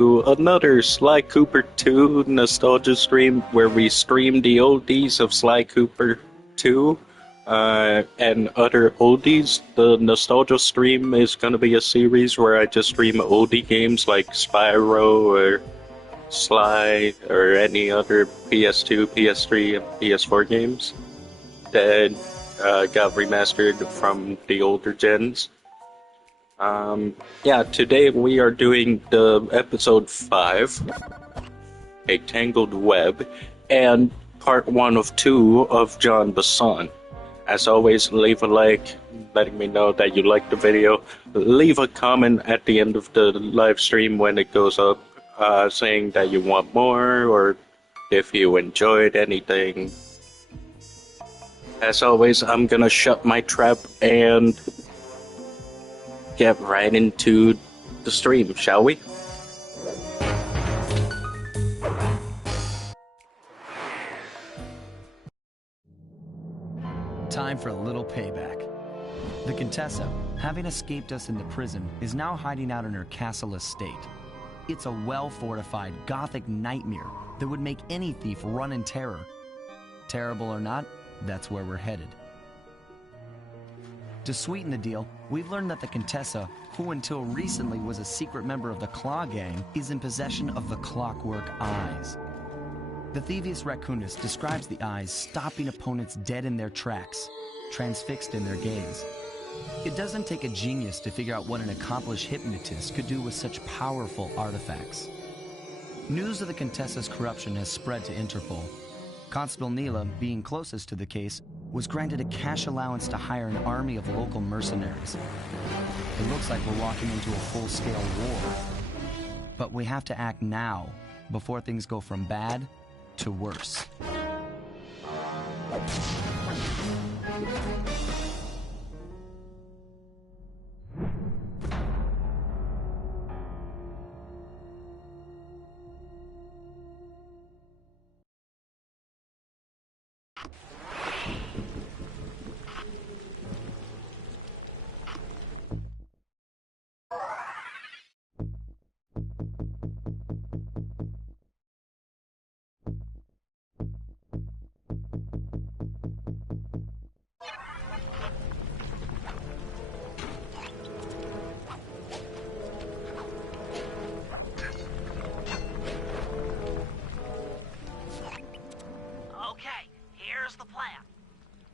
to another Sly Cooper 2 nostalgia stream where we stream the oldies of Sly Cooper 2 and other oldies. The nostalgia stream is going to be a series where I just stream oldie games like Spyro or Sly or any other PS2, PS3, and PS4 games that got remastered from the older gens. Yeah, today we are doing the episode 5, A Tangled Web, and part 1 of 2 of John Bassan. As always, leave a like, letting me know that you liked the video. Leave a comment at the end of the live stream when it goes up, saying that you want more, or if you enjoyed anything. As always, I'm gonna shut my trap and get right into the stream, shall we? Time for a little payback. The Contessa, having escaped us in the prison, is now hiding out in her castle estate. It's a well-fortified Gothic nightmare that would make any thief run in terror. Terrible or not, that's where we're headed. To sweeten the deal, we've learned that the Contessa, who until recently was a secret member of the Claw Gang, is in possession of the Clockwork Eyes. The Thievius Raccoonus describes the eyes stopping opponents dead in their tracks, transfixed in their gaze. It doesn't take a genius to figure out what an accomplished hypnotist could do with such powerful artifacts. News of the Contessa's corruption has spread to Interpol. Constable Neela, being closest to the case, was granted a cash allowance to hire an army of local mercenaries. It looks like we're walking into a full-scale war. But we have to act now, before things go from bad to worse.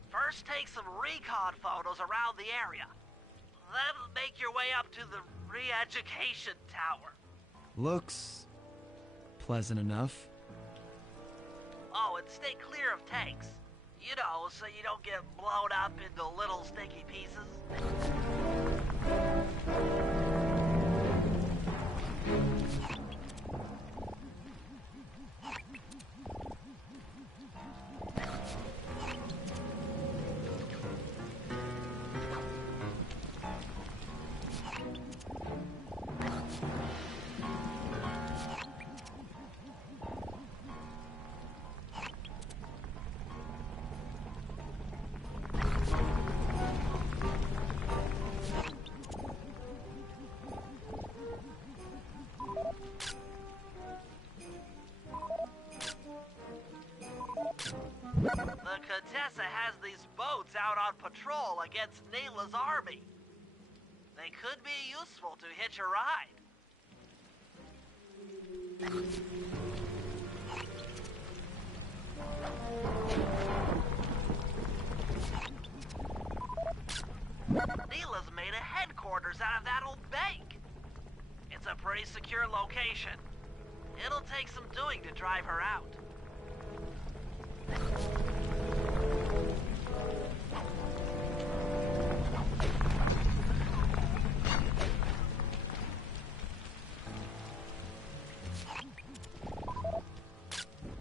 First, take some recon photos around the area. Then make your way up to the re-education tower. Looks pleasant enough. Oh, and stay clear of tanks. You know, so you don't get blown up into little sticky pieces. The Contessa has these boats out on patrol against Neela's army. They could be useful to hitch a ride. Neela's made a headquarters out of that old bank. It's a pretty secure location. It'll take some doing to drive her out.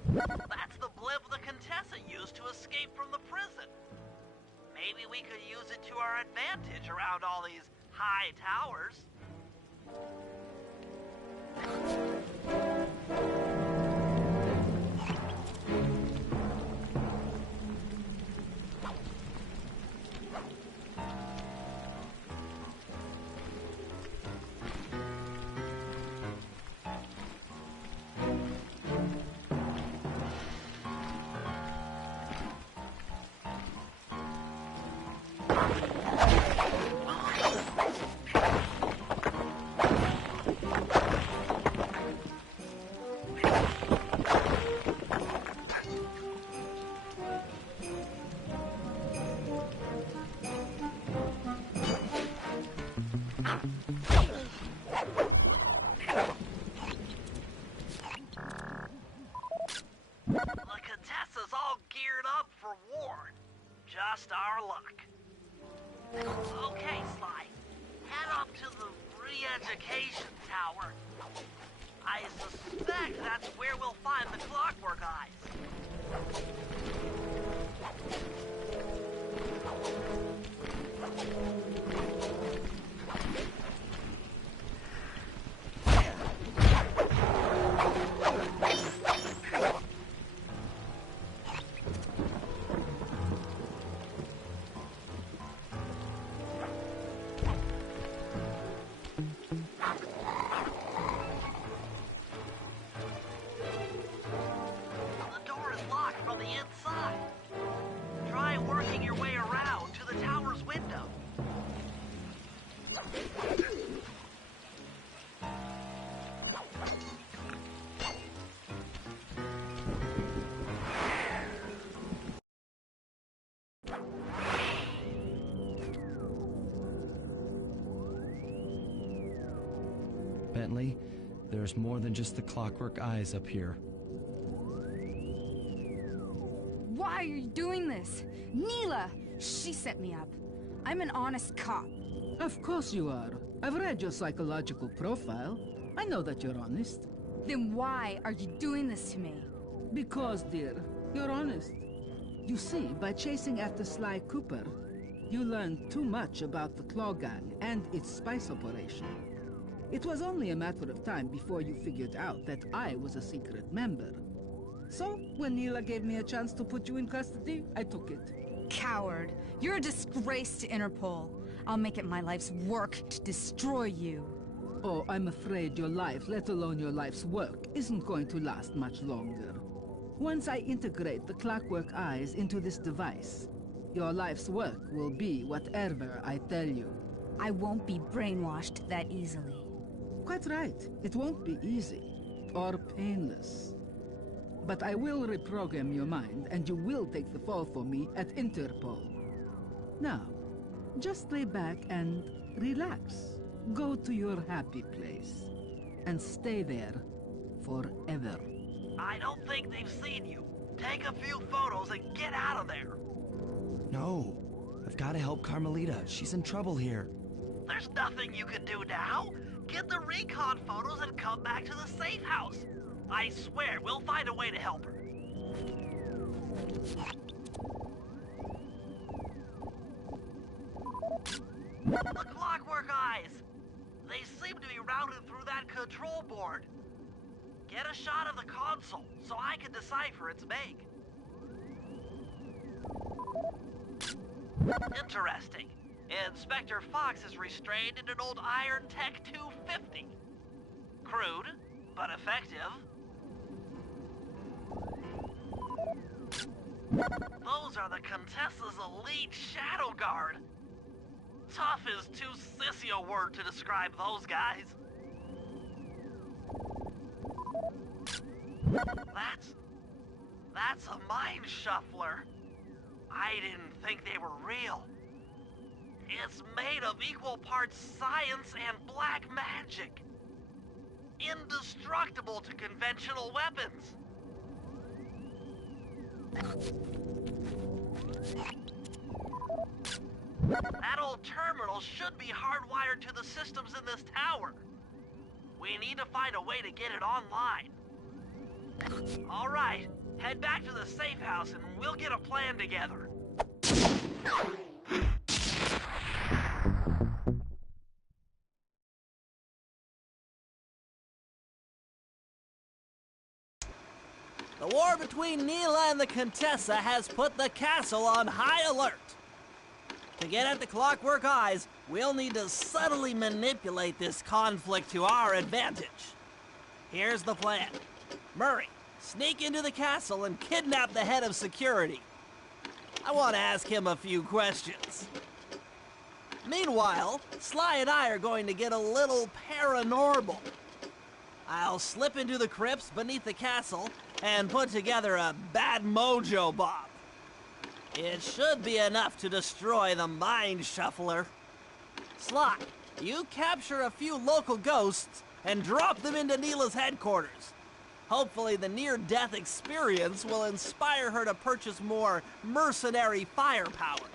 That's the blimp the Contessa used to escape from the prison. Maybe we could use it to our advantage around all these high towers. Clockwork Eyes. The door is locked from the inside. Try working your way around to the tower's window. Bentley, there's more than just the Clockwork Eyes up here. Why are you doing this? Neela! She set me up. I'm an honest cop. Of course you are. I've read your psychological profile. I know that you're honest. Then why are you doing this to me? Because, dear, you're honest. You see, by chasing after Sly Cooper, you learned too much about the Claw Gang and its spice operation. It was only a matter of time before you figured out that I was a secret member. So, when Neela gave me a chance to put you in custody, I took it. Coward. You're a disgrace to Interpol. I'll make it my life's work to destroy you. Oh, I'm afraid your life, let alone your life's work, isn't going to last much longer. Once I integrate the Clockwork Eyes into this device, your life's work will be whatever I tell you. I won't be brainwashed that easily. Quite right. It won't be easy, or painless. But I will reprogram your mind, and you will take the fall for me at Interpol. Now, just lay back and relax. Go to your happy place, and stay there forever. I don't think they've seen you. Take a few photos and get out of there. No, I've got to help Carmelita. She's in trouble here. There's nothing you can do now. Get the recon photos and come back to the safe house. I swear, we'll find a way to help her. The Clockwork Eyes! They seem to be routed through that control board. Get a shot of the console so I can decipher its make. Interesting. Inspector Fox is restrained in an old Iron Tech 250. Crude, but effective. Those are the Contessa's elite Shadow Guard. Tough is too sissy a word to describe those guys. That's a mind shuffler. I didn't think they were real. It's made of equal parts science and black magic. Indestructible to conventional weapons. That old terminal should be hardwired to the systems in this tower. We need to find a way to get it online. All right, head back to the safe house and we'll get a plan together. The war between Neela and the Contessa has put the castle on high alert. To get at the Clockwork Eyes, we'll need to subtly manipulate this conflict to our advantage. Here's the plan. Murray, sneak into the castle and kidnap the head of security. I want to ask him a few questions. Meanwhile, Sly and I are going to get a little paranormal. I'll slip into the crypts beneath the castle and put together a bad mojo bomb. It should be enough to destroy the Mind Shuffler. Sly, you capture a few local ghosts and drop them into Neela's headquarters. Hopefully the near-death experience will inspire her to purchase more mercenary firepower.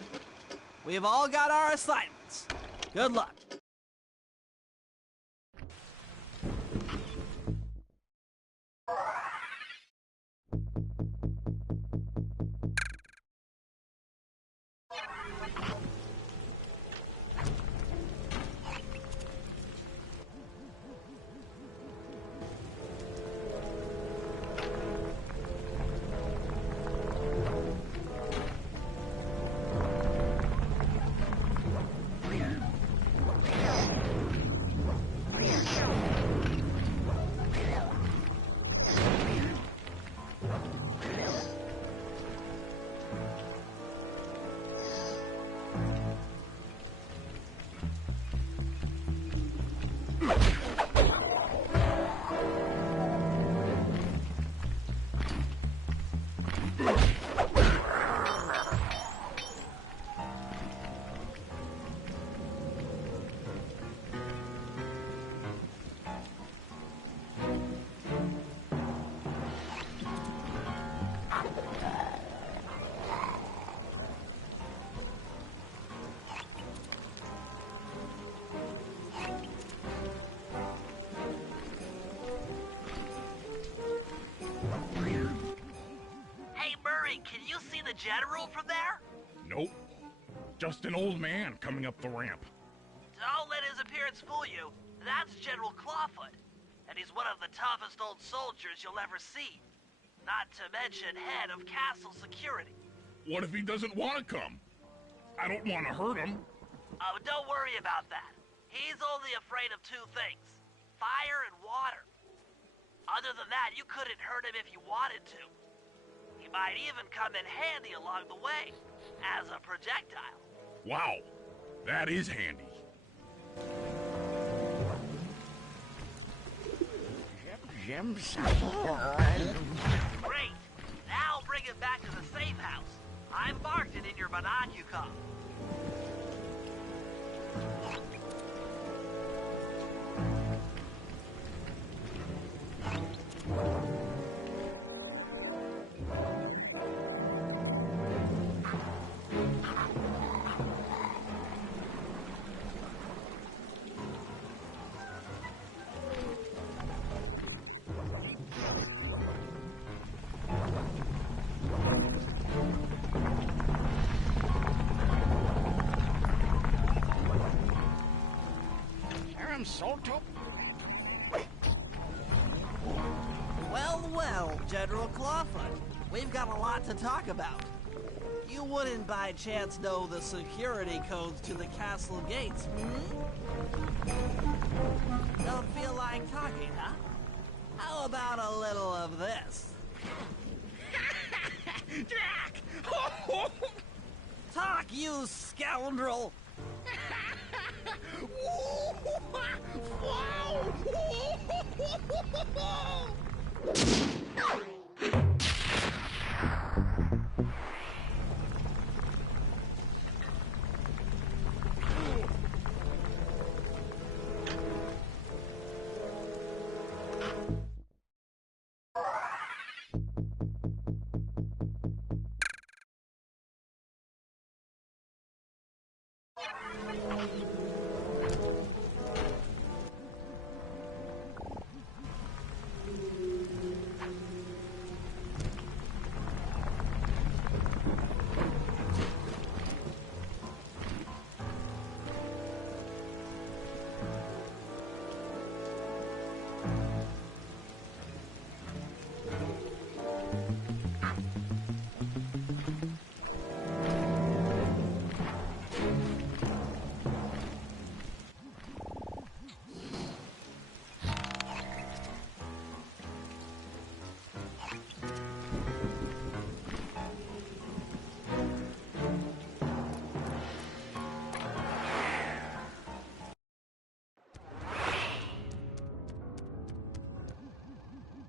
We've all got our assignments. Good luck. general from there? Nope. Just an old man coming up the ramp. Don't let his appearance fool you. That's General Clawfoot. And he's one of the toughest old soldiers you'll ever see. Not to mention head of castle security. What if he doesn't want to come? I don't want to hurt him. Oh, don't worry about that. He's only afraid of two things. Fire and water. Other than that, you couldn't hurt him if you wanted to. He might even come in handy along the way, as a projectile. Wow, that is handy. Great. Now bring it back to the safe house. I've marked it in your binocular. Well, General Clawfoot, we've got a lot to talk about. You wouldn't by chance know the security codes to the castle gates, Don't feel like talking, huh? How about a little of this? Jack! Talk, you scoundrel!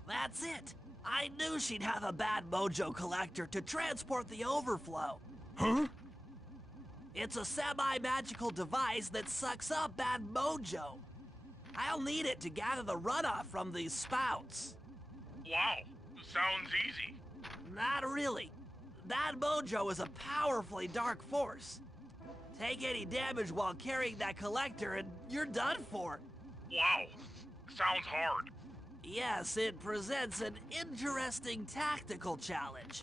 That's it! I knew she'd have a bad mojo collector to transport the overflow. Huh? It's a semi-magical device that sucks up bad mojo. I'll need it to gather the runoff from these spouts. Wow, sounds easy. Not really. That mojo is a powerfully dark force. Take any damage while carrying that collector and you're done for. Wow, sounds hard. Yes, it presents an interesting tactical challenge.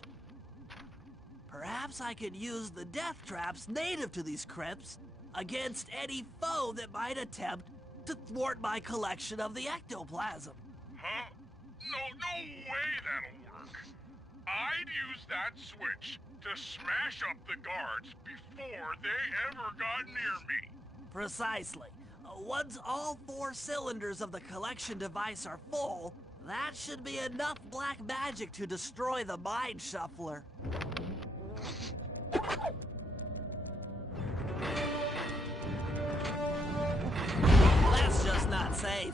Perhaps I could use the death traps native to these crypts against any foe that might attempt to thwart my collection of the ectoplasm. Huh? No way that'll work. I'd use that switch to smash up the guards before they ever got near me. Precisely. Once all 4 cylinders of the collection device are full, that should be enough black magic to destroy the Mind Shuffler. That's just not safe.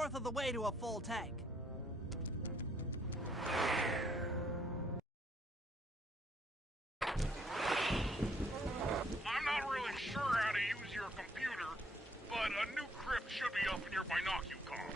1/4 of the way to a full tank. I'm not really sure how to use your computer, but a new crypt should be up in your binocucom.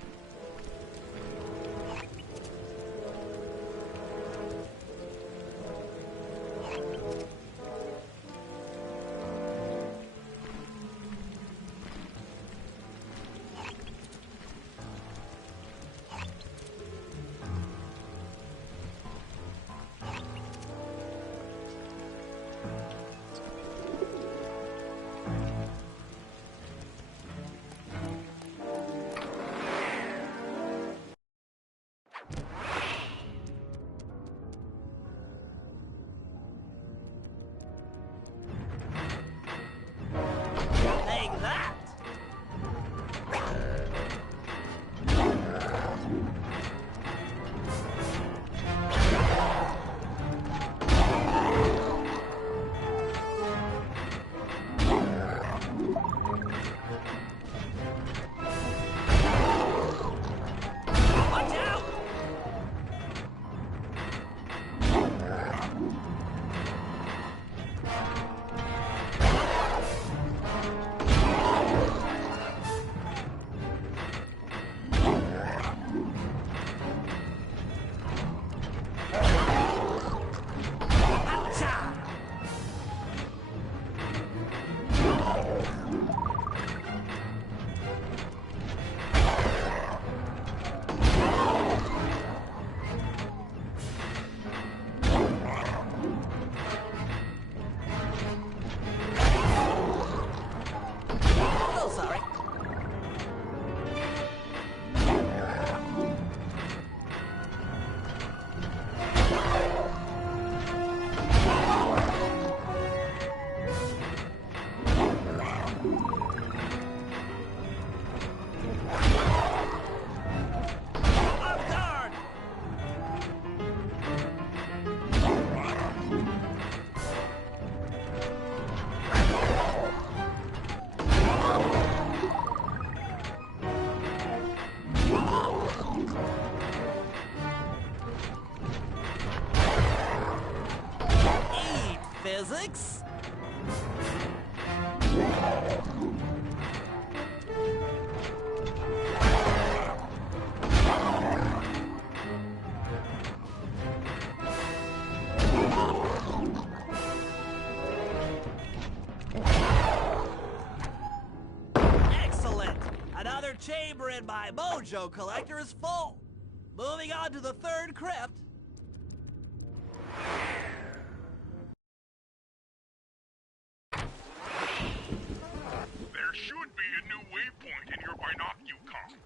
Take that! Watch out! Oucha! Oh, sorry. On guard! Eat physics? Excellent! Another chamber in my mojo collector is full. Moving on to the third crypt. There should be a new waypoint in your binocucom.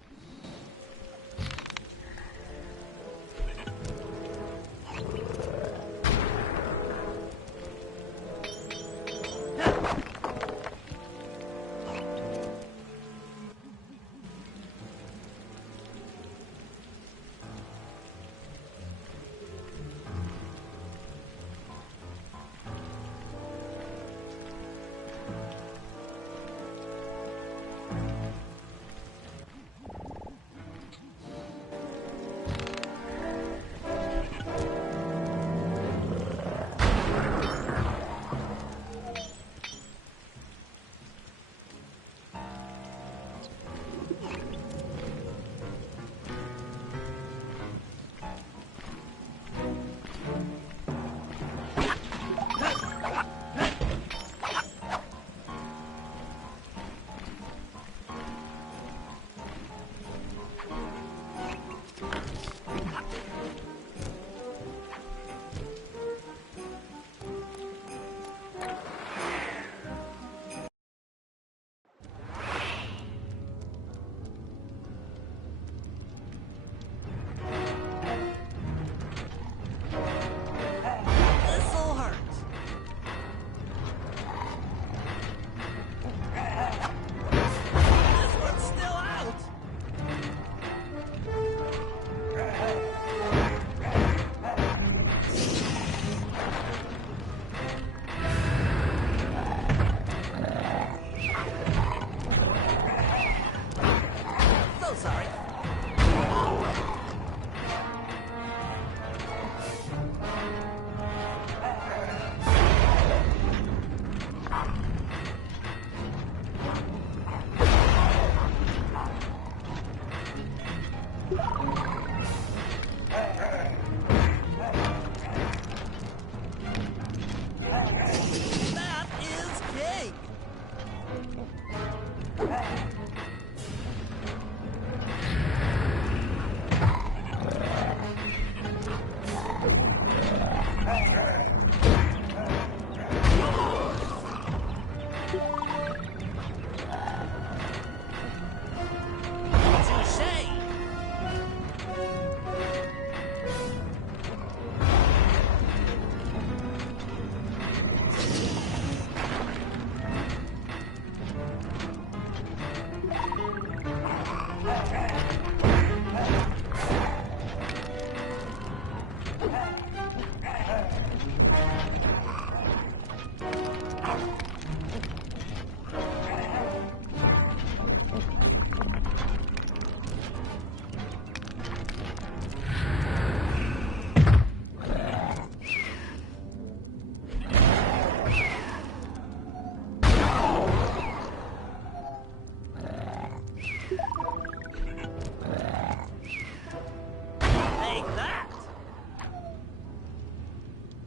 Take that!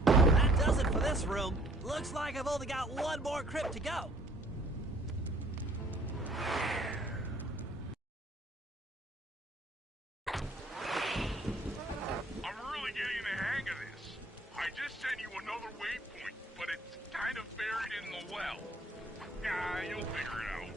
That does it for this room. Looks like I've only got one more crypt to go. I'm really getting the hang of this. I just sent you another waypoint, but it's kind of buried in the well. Yeah, you'll figure it out.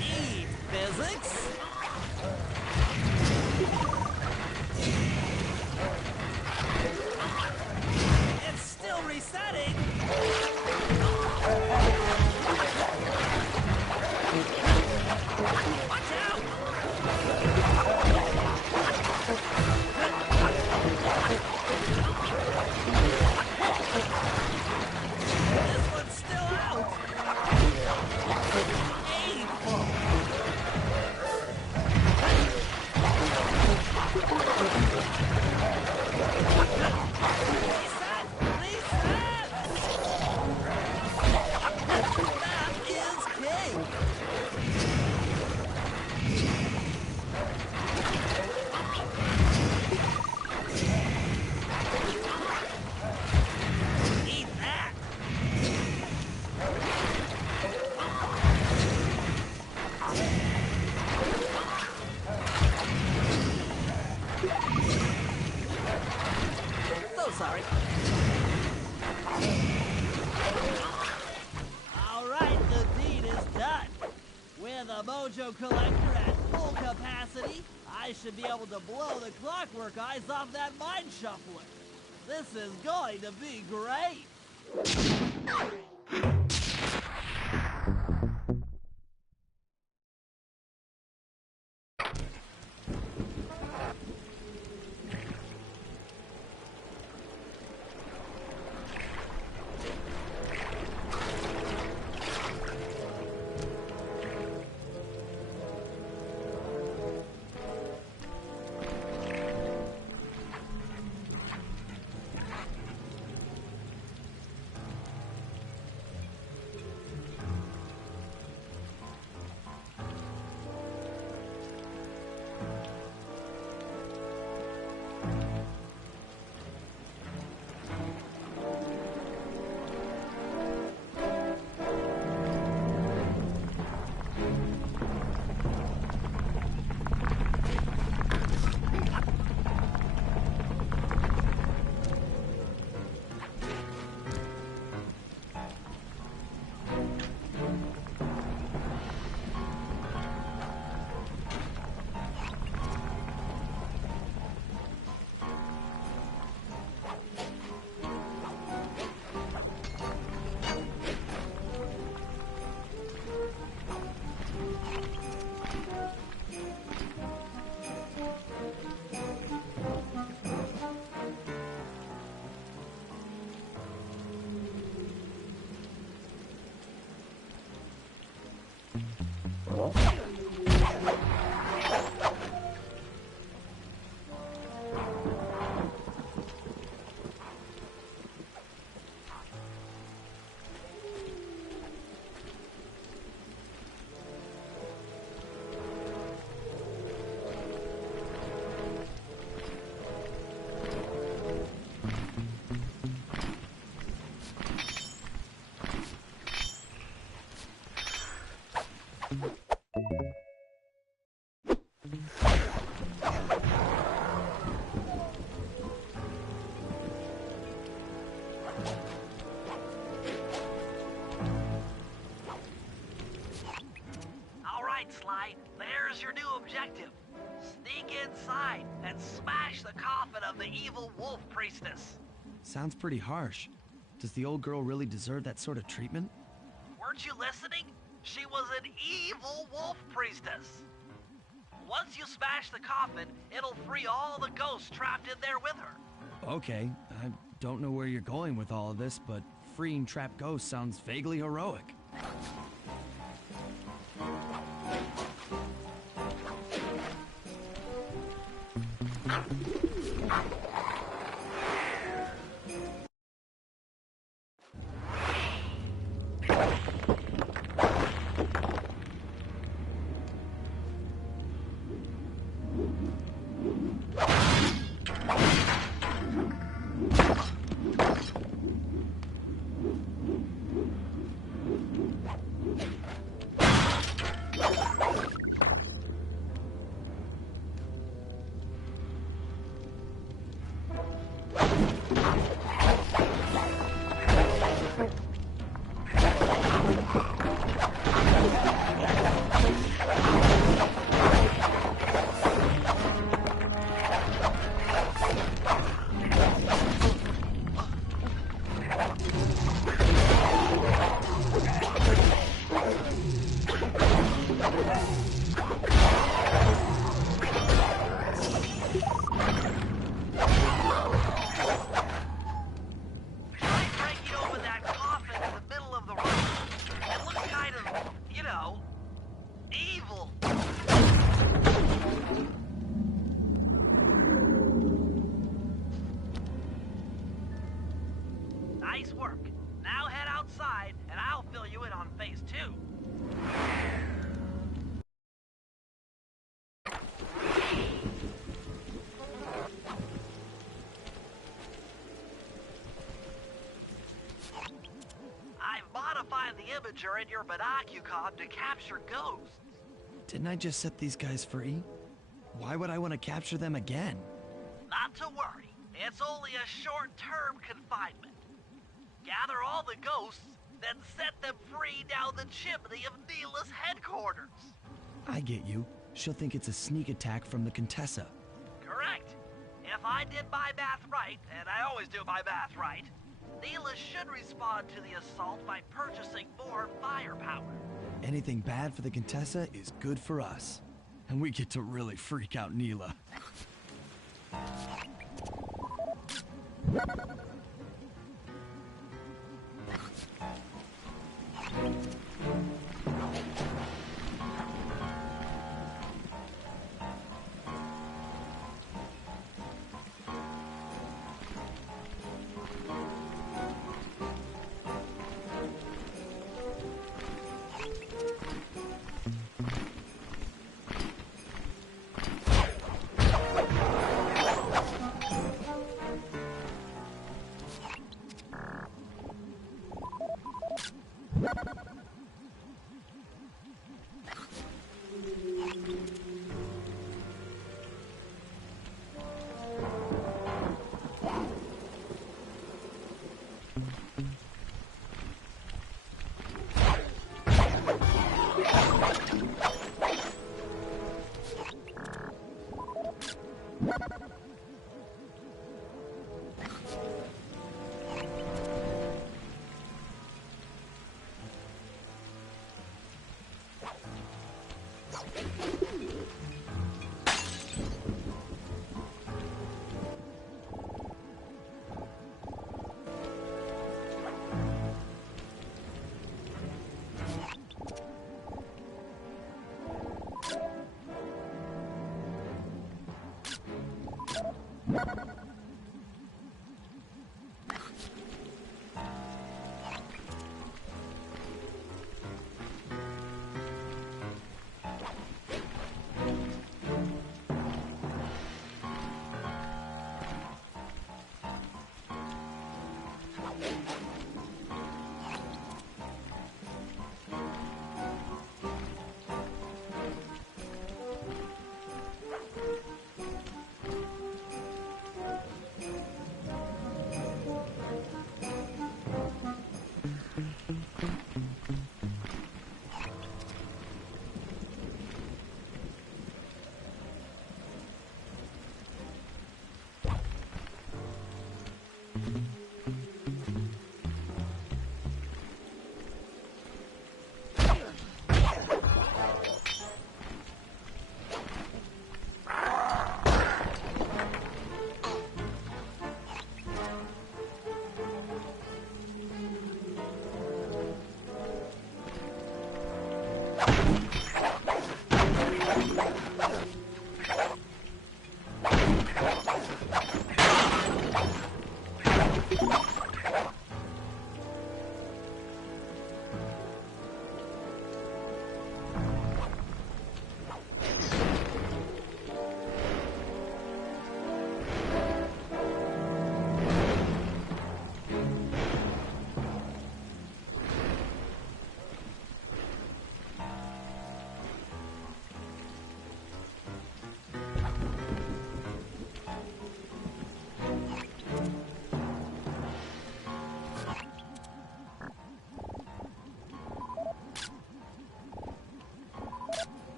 Eat physics. It's still resetting. Watch out! This one's still out. Eight. Reset! Reset! That is king! Eat that! So sorry. All right, the deed is done. With a mojo collector at full capacity, I should be able to blow the clockwork eyes off that mind shuffler. This is going to be great. objective. Sneak inside and smash the coffin of the evil wolf priestess. Sounds pretty harsh. Does the old girl really deserve that sort of treatment? Weren't you listening? She was an evil wolf priestess. Once you smash the coffin, it'll free all the ghosts trapped in there with her. Okay, I Don't know where you're going with all of this, but freeing trapped ghosts sounds vaguely heroic. Nice work. Now head outside, and I'll fill you in on phase 2. I've modified the imager in your binocucom to capture ghosts. Didn't I just set these guys free? Why would I want to capture them again? Not to worry. It's only a short-term confinement. Gather all the ghosts, then set them free down the chimney of Neela's headquarters. I get you. She'll think it's a sneak attack from the Contessa. Correct. If I did my math right, and I always do my math right, Neela should respond to the assault by purchasing more firepower. Anything bad for the Contessa is good for us. And we get to really freak out Neela.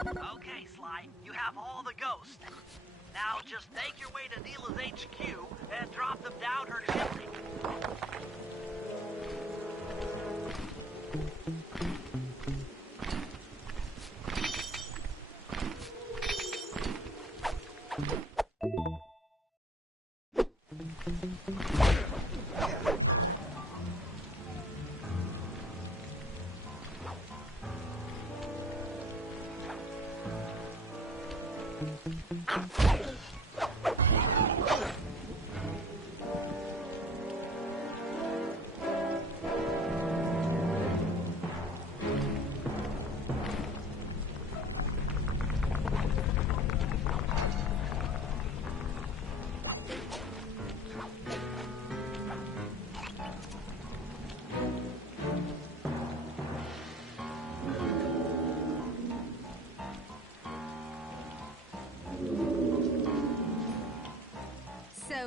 Okay, Sly, you have all the ghosts. Now just make your way to Neela's HQ and drop them down her chimney.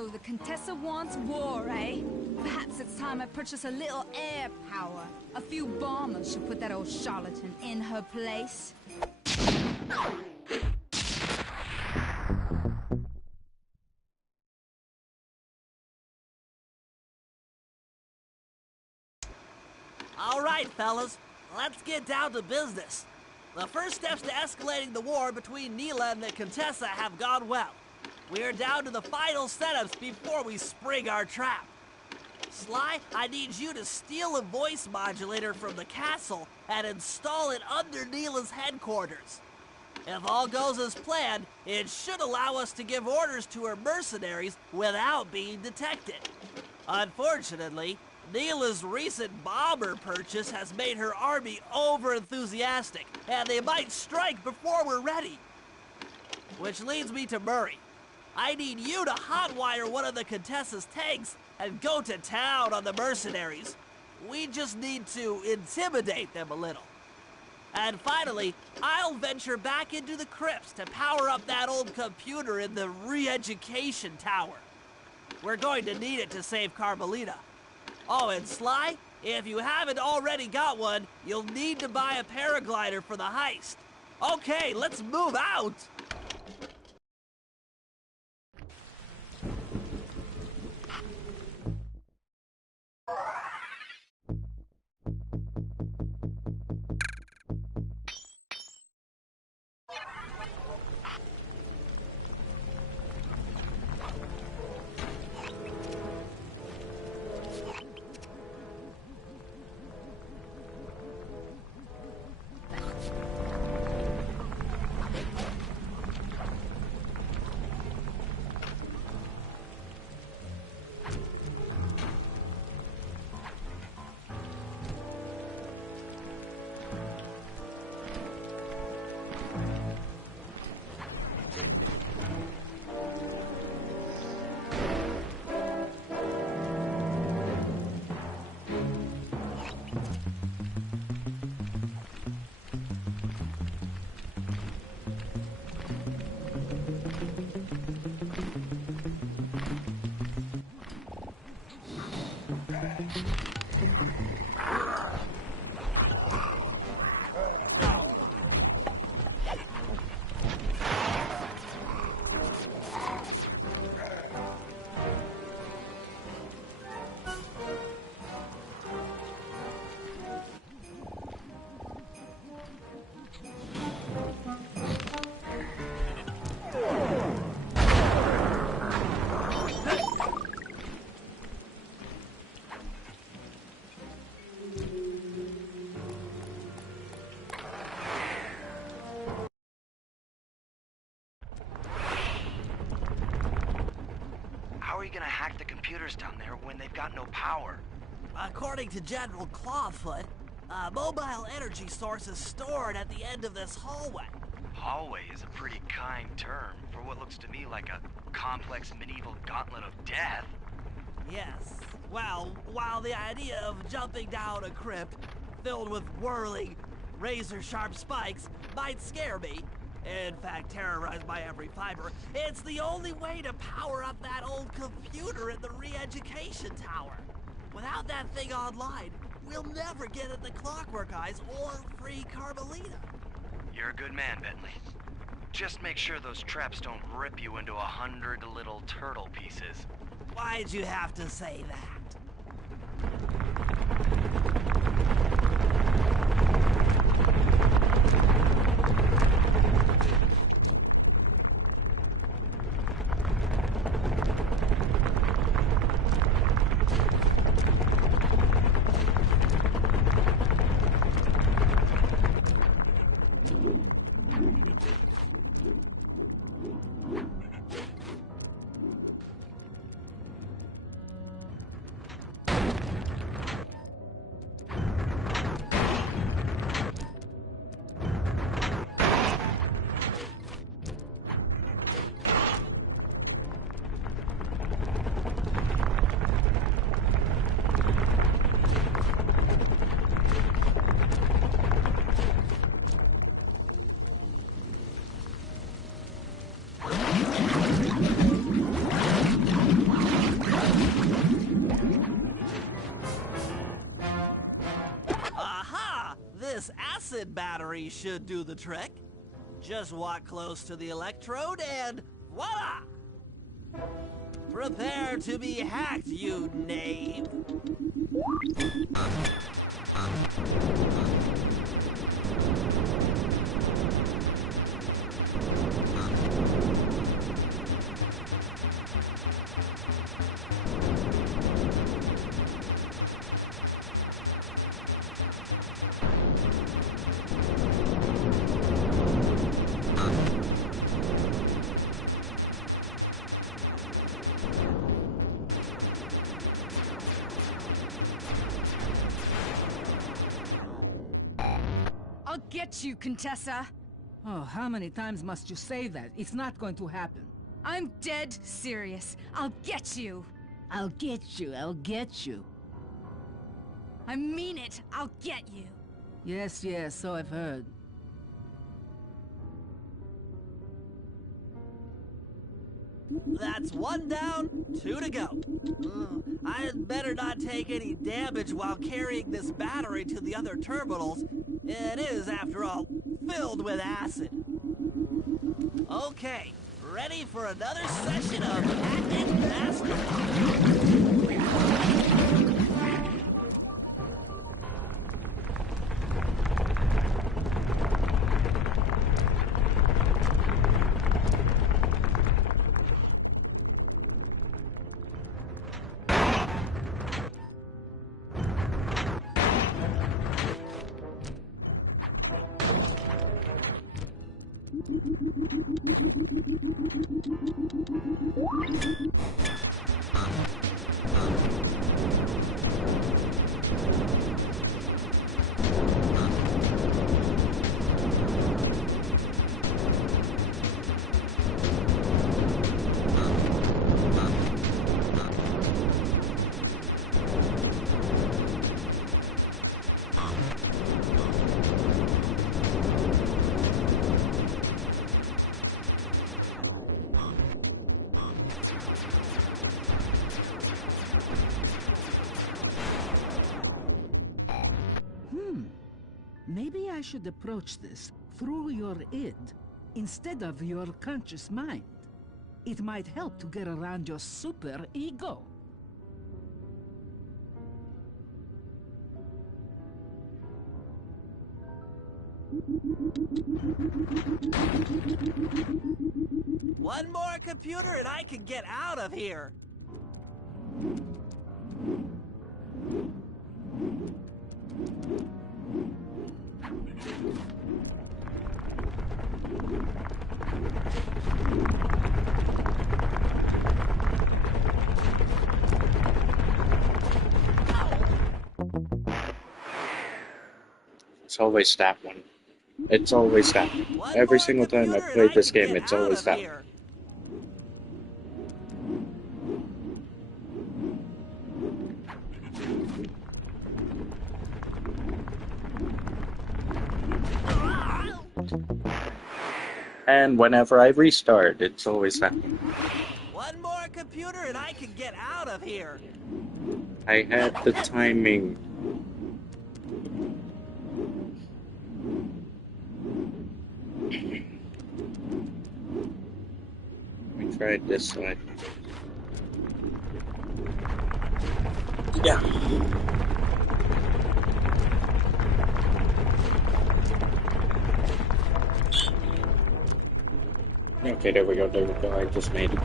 So the Contessa wants war, eh? Perhaps it's time I purchase a little air power. A few bombers should put that old charlatan in her place. All right, fellas, let's get down to business. The first steps to escalating the war between Neela and the Contessa have gone well. We are down to the final setups before we spring our trap. Sly, I need you to steal a voice modulator from the castle and install it under Neela's headquarters. If all goes as planned, it should allow us to give orders to her mercenaries without being detected. Unfortunately, Neela's recent bomber purchase has made her army over-enthusiastic, and they might strike before we're ready. Which leads me to Murray. I need you to hotwire one of the Contessa's tanks and go to town on the mercenaries. We just need to intimidate them a little. And finally, I'll venture back into the crypts to power up that old computer in the re-education tower. We're going to need it to save Carmelita. Oh, and Sly, if you haven't already got one, you'll need to buy a paraglider for the heist. Okay, let's move out! How are you gonna hack the computers down there when they've got no power? According to General Clawfoot, a mobile energy source is stored at the end of this hallway. Hallway is a pretty kind term for what looks to me like a complex medieval gauntlet of death. Yes. Well, while the idea of jumping down a crypt filled with whirling, razor-sharp spikes might scare me, in fact terrorize my every fiber, it's the only way to power up that old computer in the re-education tower. Without that thing online, we'll never get at the Clockwork Eyes or free Carmelita. You're a good man, Bentley. Just make sure those traps don't rip you into 100 little turtle pieces. Why'd you have to say that? this acid battery should do the trick. Just walk close to the electrode and voila! Prepare to be hacked, you knave! I'll get you, Contessa. Oh, how many times must you say that? It's not going to happen. I'm dead serious. I'll get you. I'll get you, I'll get you. I mean it. I'll get you. Yes, yes, so I've heard. That's 1 down, 2 to go. I'd better not take any damage while carrying this battery to the other terminals. It is, after all, filled with acid. Okay, ready for another session of hacking basketball. Maybe I should approach this through your id instead of your conscious mind. It might help to get around your super ego. One more computer and I can get out of here. It's always that one. It's always that one. Every single time I play this game, it's always that one. And whenever I restart, it's always that one. One more computer and I can get out of here. I had the timing. Let me try it this side. Yeah. Okay, there we go, I just made it.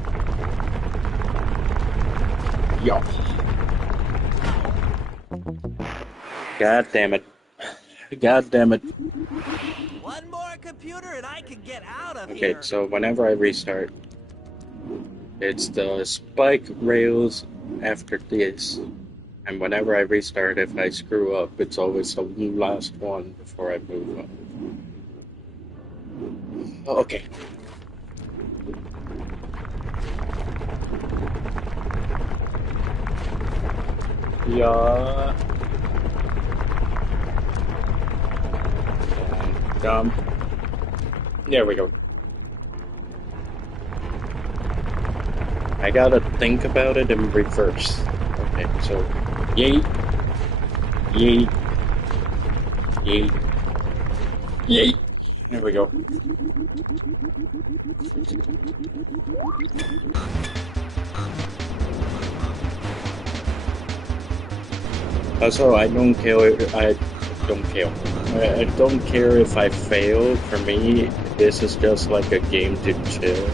Yo. God damn it. God damn it. One more computer and I can get out of Okay, here. so whenever I restart, it's the spike rails after this. And whenever I restart, if I screw up, it's always the last one before I move on. Okay. Yeah. Dumb. There we go. I gotta think about it in reverse. Okay, so yeet, yeet, yeet, Yay! Here we go. Also, I don't care. I don't care. I don't care if I fail. For me, this is just like a game to chill.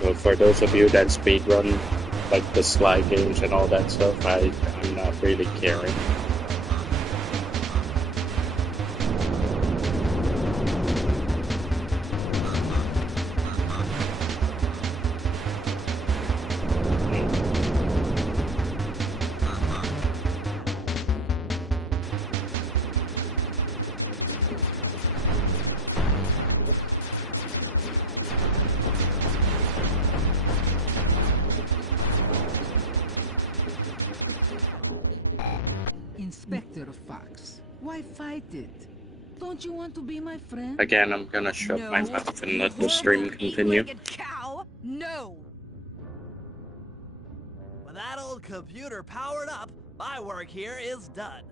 So for those of you that speedrun, like the Sly games and all that stuff, I'm not really caring. Inspector Fox, why fight it? Don't you want to be my friend? Again, I'm gonna shut my mouth and let the stream continue. Cow? No. With that old computer powered up, my work here is done.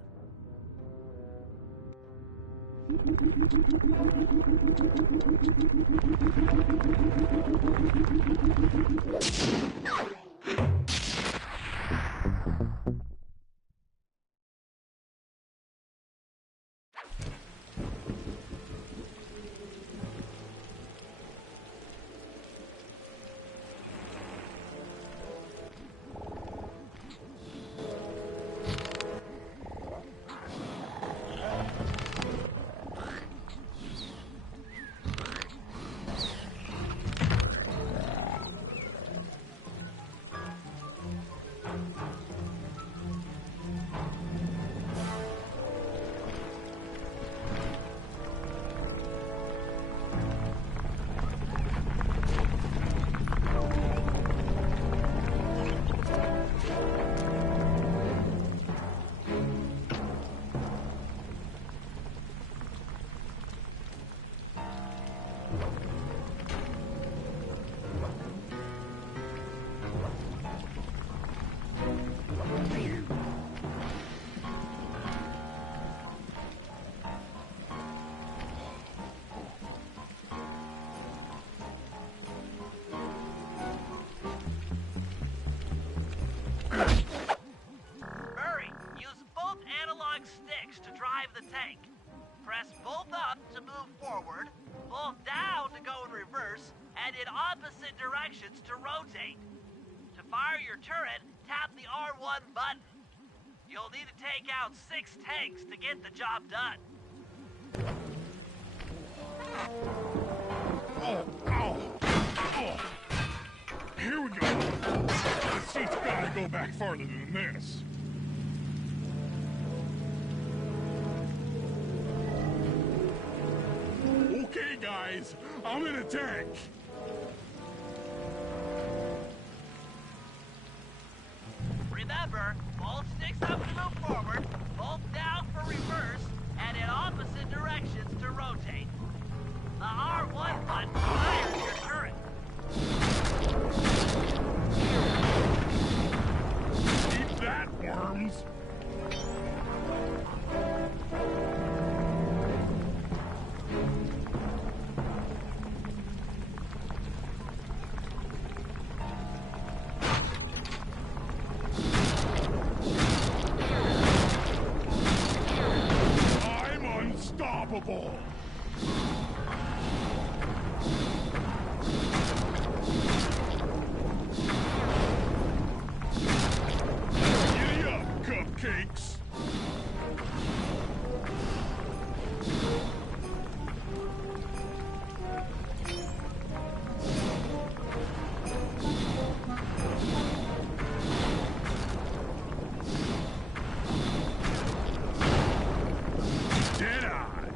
Murray, use both analog sticks to drive the tank. Press both up to move forward, both down to go in reverse, and in opposite directions to rotate. To fire your turret, tap the R1 button. You'll need to take out 6 tanks to get the job done. Here we go. The seat's gotta go back farther than this. Okay, guys, I'm in a tank. Remember, both sticks up to move forward, both down for reverse, and in opposite directions to rotate. The R1 button fires your turret. Keep that, worms. I'm unstoppable. Giddy up, cupcakes. Deadeye.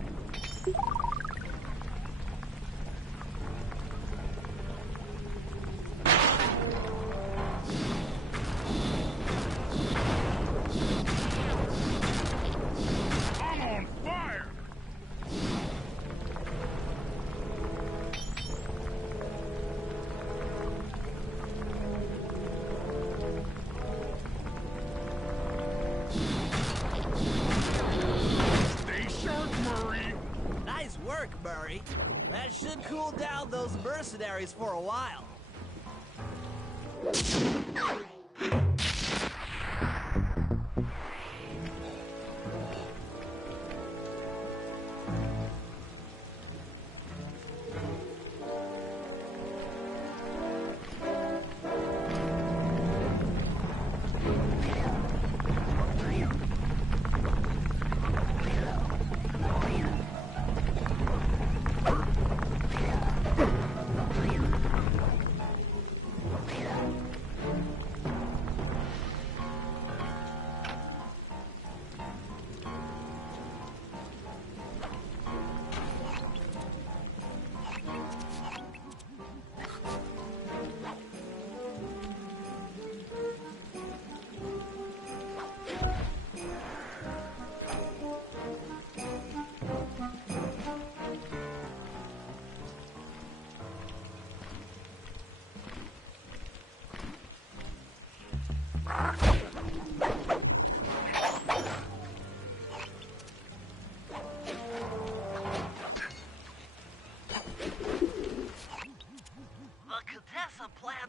work, Murray. That should cool down those mercenaries for a while.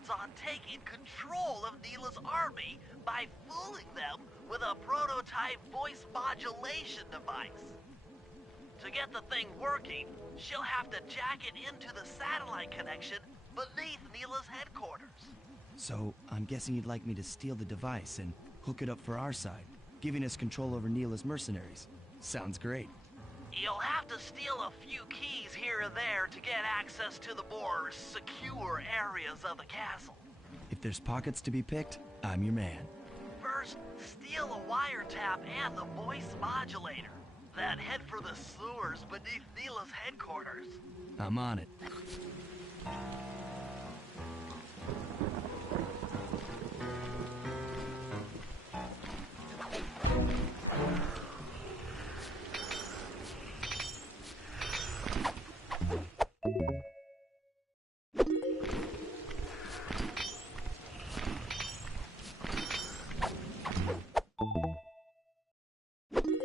On taking control of Neela's army by fooling them with a prototype voice modulation device. To get the thing working, she'll have to jack it into the satellite connection beneath Neela's headquarters. So, I'm guessing you'd like me to steal the device and hook it up for our side, giving us control over Neela's mercenaries. Sounds great. You'll have to steal a few keys here and there to get access to the more secure areas of the castle. If there's pockets to be picked, I'm your man. First, steal a wiretap and the voice modulator. Then head for the sewers beneath Neela's headquarters. I'm on it.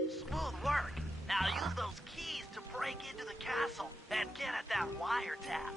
Smooth work. Now use those keys to break into the castle and get at that wiretap.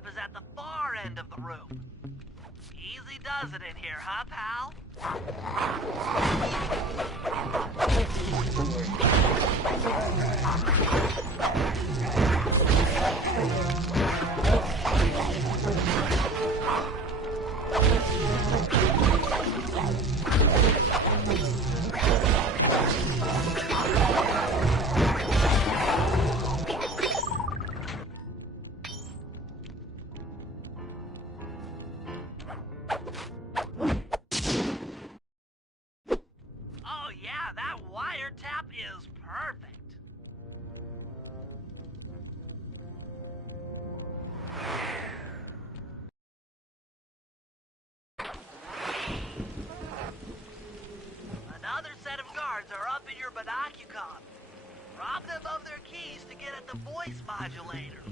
trap is at the far end of the roof. Easy does it in here, huh, pal? Oh yeah, that wiretap is perfect. Another set of guards are up in your binocucom. Rob them of their keys to get at the voice modulator.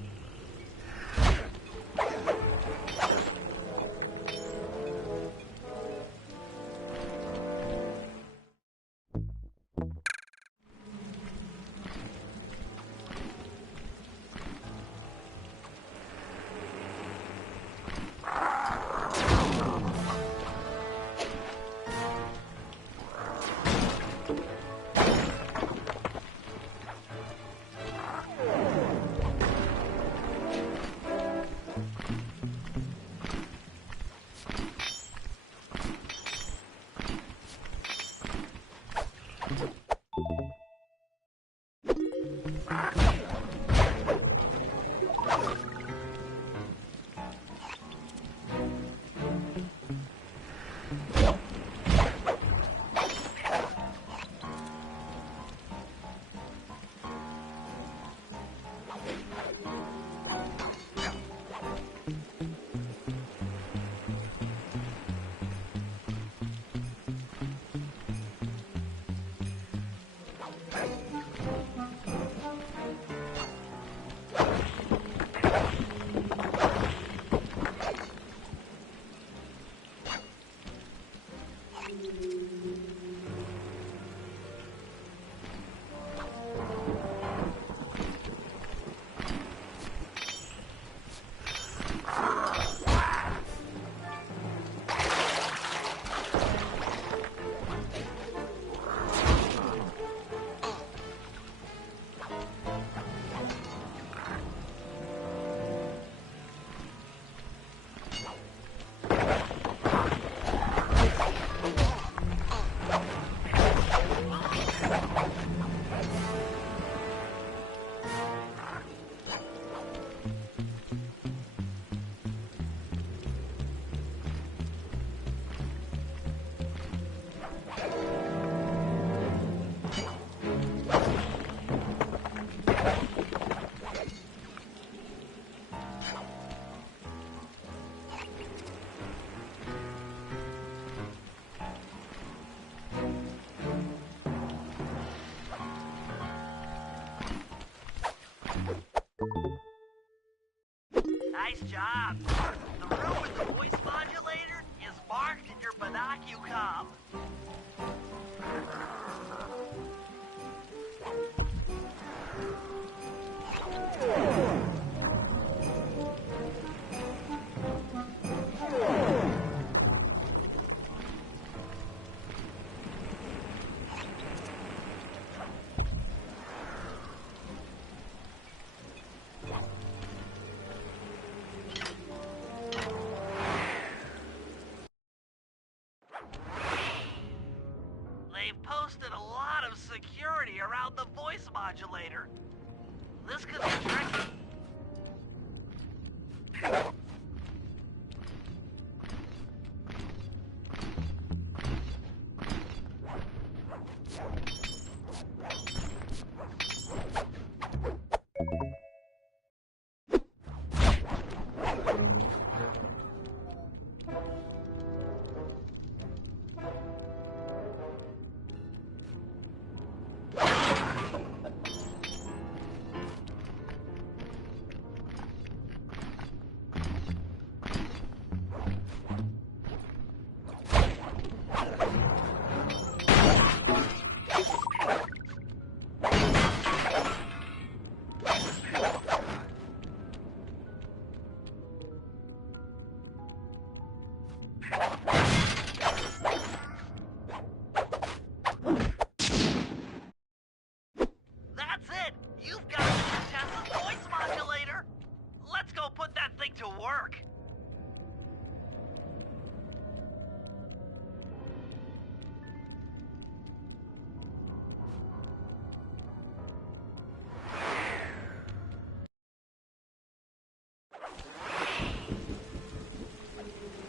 Nice job. The room with the voice modulator is marked in your binocucom. They've posted a lot of security around the voice modulator. This could be tricky. it! You've got the Contessa's voice modulator! Let's go put that thing to work!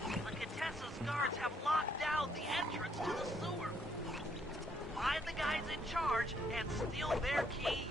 The Contessa's guards have locked down the entrance to the sewer. Find the guys in charge and steal their key.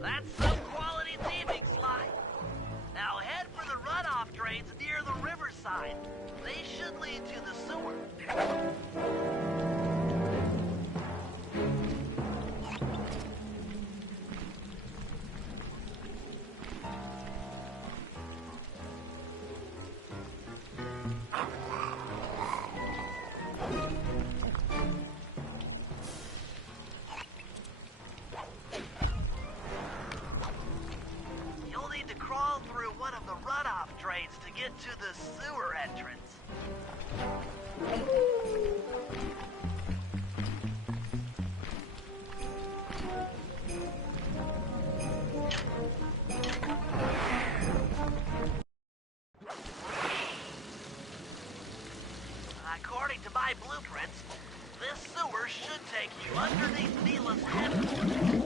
That's some quality thieving, Sly. Now head for the runoff drains near the riverside. They should lead to the sewer. You'll need to crawl through one of the runoff drains to get to the sewer entrance. According to my blueprints, this sewer should take you underneath Neela's headquarters.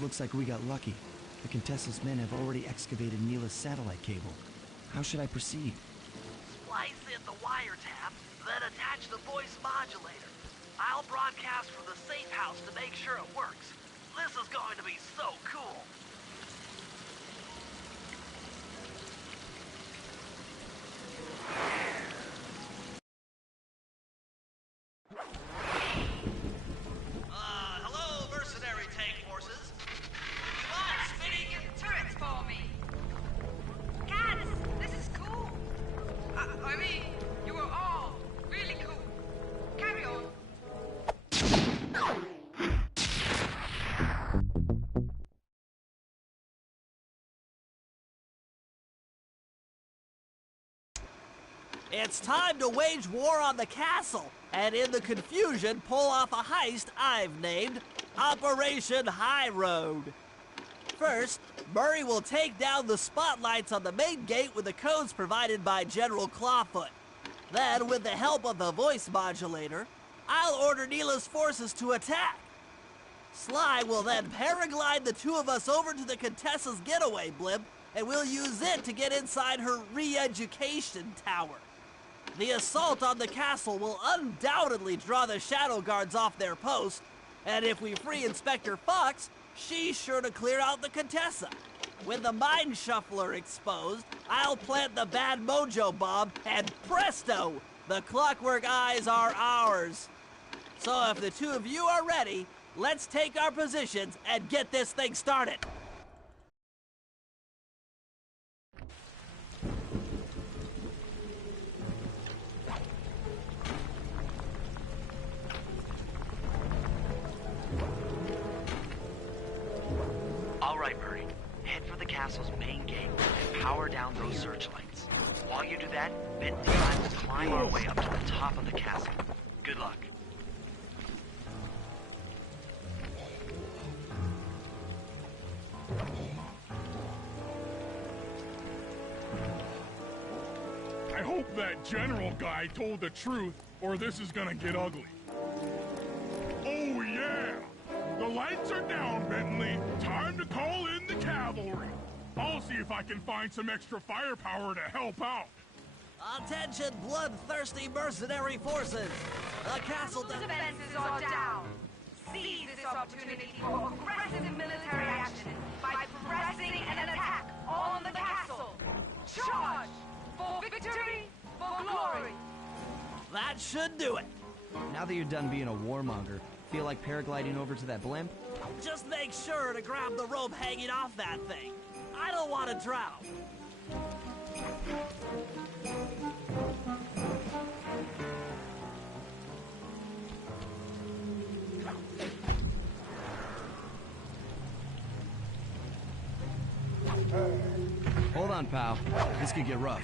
Looks like we got lucky. The Contessa's men have already excavated Neela's satellite cable. How should I proceed? Splice in the wiretap, then attach the voice modulator. I'll broadcast from the safe house to make sure it works. This is going to be so cool. Hello, mercenary tank forces. You mind spinning in Turrets for me. Guys, this is cool. I mean, you are all really cool. Carry on. It's time to wage war on the castle, and in the confusion, pull off a heist I've named Operation High Road. First, Murray will take down the spotlights on the main gate with the codes provided by General Clawfoot. Then, with the help of the voice modulator, I'll order Neela's forces to attack. Sly will then paraglide the two of us over to the Contessa's getaway blimp, and we'll use it to get inside her re-education tower. The assault on the castle will undoubtedly draw the Shadow Guards off their post, and if we free Inspector Fox, she's sure to clear out the Contessa. With the Mind Shuffler exposed, I'll plant the Bad Mojo Bomb, and presto! The Clockwork Eyes are ours. So if the two of you are ready, let's take our positions and get this thing started. All right, Murray. Head for the castle's main gate and power down those searchlights. While you do that, Bentley and I will climb our way up to the top of the castle. Good luck. I hope that general guy told the truth, or this is gonna get ugly. Oh yeah! The lights are down, Bentley. Time to call in the cavalry. I'll see if I can find some extra firepower to help out. Attention, bloodthirsty mercenary forces! The castle Defenses are down. Seize this opportunity for aggressive military action by pressing an attack on the castle. Charge! For victory, for glory! That should do it. Now that you're done being a warmonger, feel like paragliding over to that blimp? Just make sure to grab the rope hanging off that thing. I don't want to drown. Hold on, pal. This could get rough.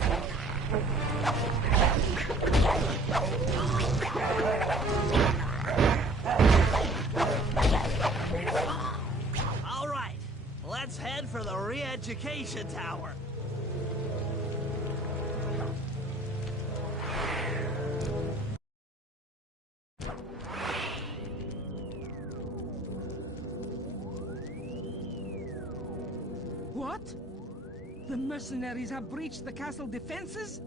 All right, let's head for the re-education tower. What? The mercenaries have breached the castle defenses?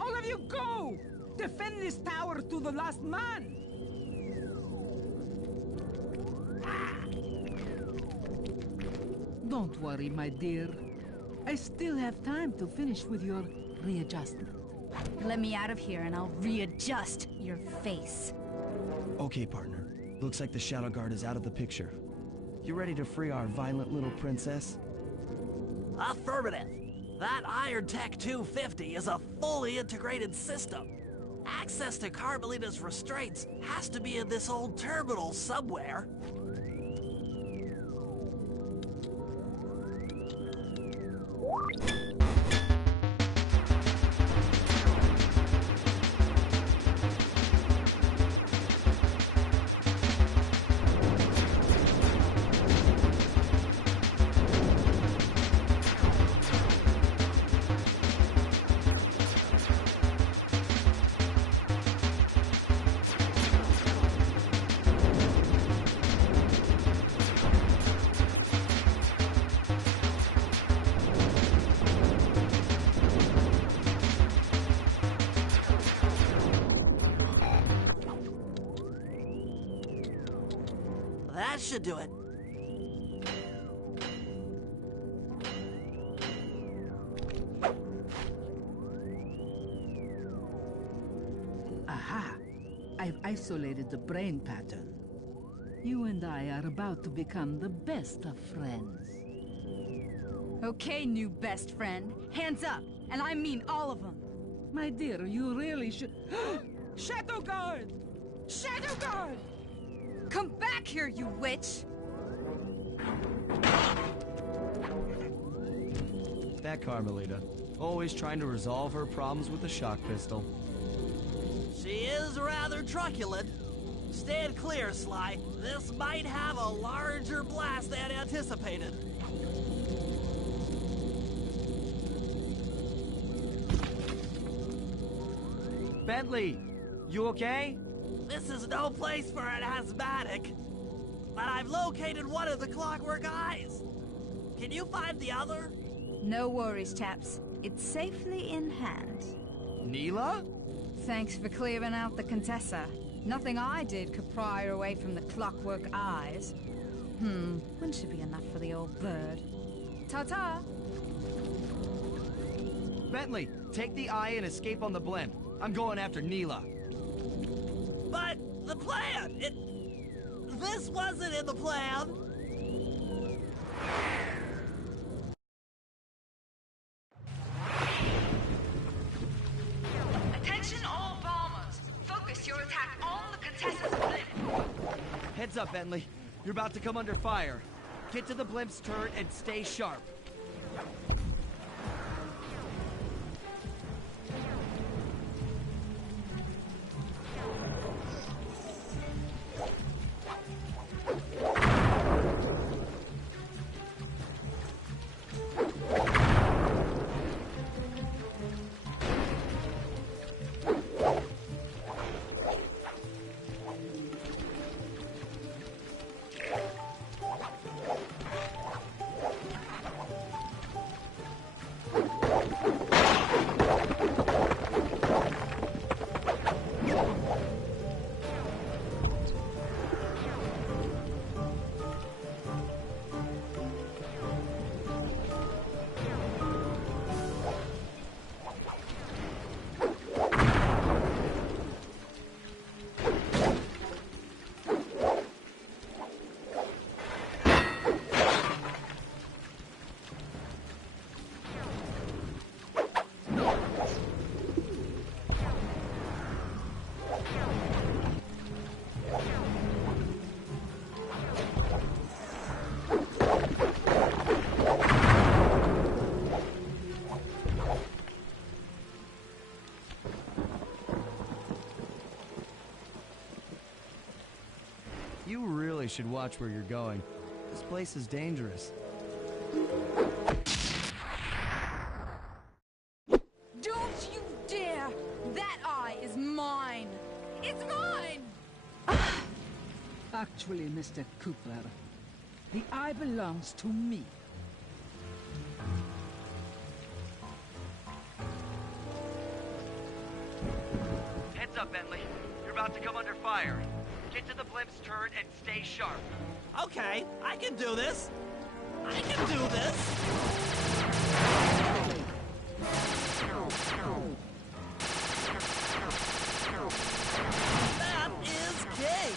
All of you go! Defend this tower to the last man! Don't worry, my dear. I still have time to finish with your readjustment. Let me out of here and I'll readjust your face. Okay, partner. Looks like the Shadow Guard is out of the picture. You ready to free our violent little princess? Affirmative. That Iron Tech 250 is a fully integrated system. Access to Carmelita's restraints has to be in this old terminal somewhere. That should do it. Aha! I've isolated the brain pattern. You and I are about to become the best of friends. Okay, new best friend. Hands up, and I mean all of them. My dear, you really should... Shadow Guard! Shadow Guard! Come back here, you witch! That Carmelita. Always trying to resolve her problems with a shock pistol. She is rather truculent. Stand clear, Sly. This might have a larger blast than anticipated. Bentley! You okay? This is no place for an asthmatic. But I've located one of the Clockwork Eyes. Can you find the other? No worries, chaps. It's safely in hand. Neela? Thanks for clearing out the Contessa. Nothing I did could pry her away from the Clockwork Eyes. Wouldn't she be enough for the old bird? Ta-ta! Bentley, take the eye and escape on the blimp. I'm going after Neela. But the plan! This wasn't in the plan! Attention all bombers. Focus your attack on the Contessa's blimp. Heads up, Bentley. You're about to come under fire. Get to the blimp's turret and stay sharp. You really should watch where you're going. This place is dangerous. Don't you dare! That eye is mine! It's mine! Actually, Mr. Cooper, the eye belongs to me. Heads up, Bentley. You're about to come under fire. Get to the blimp's turret and stay sharp. Okay, I can do this. I can do this. That is king.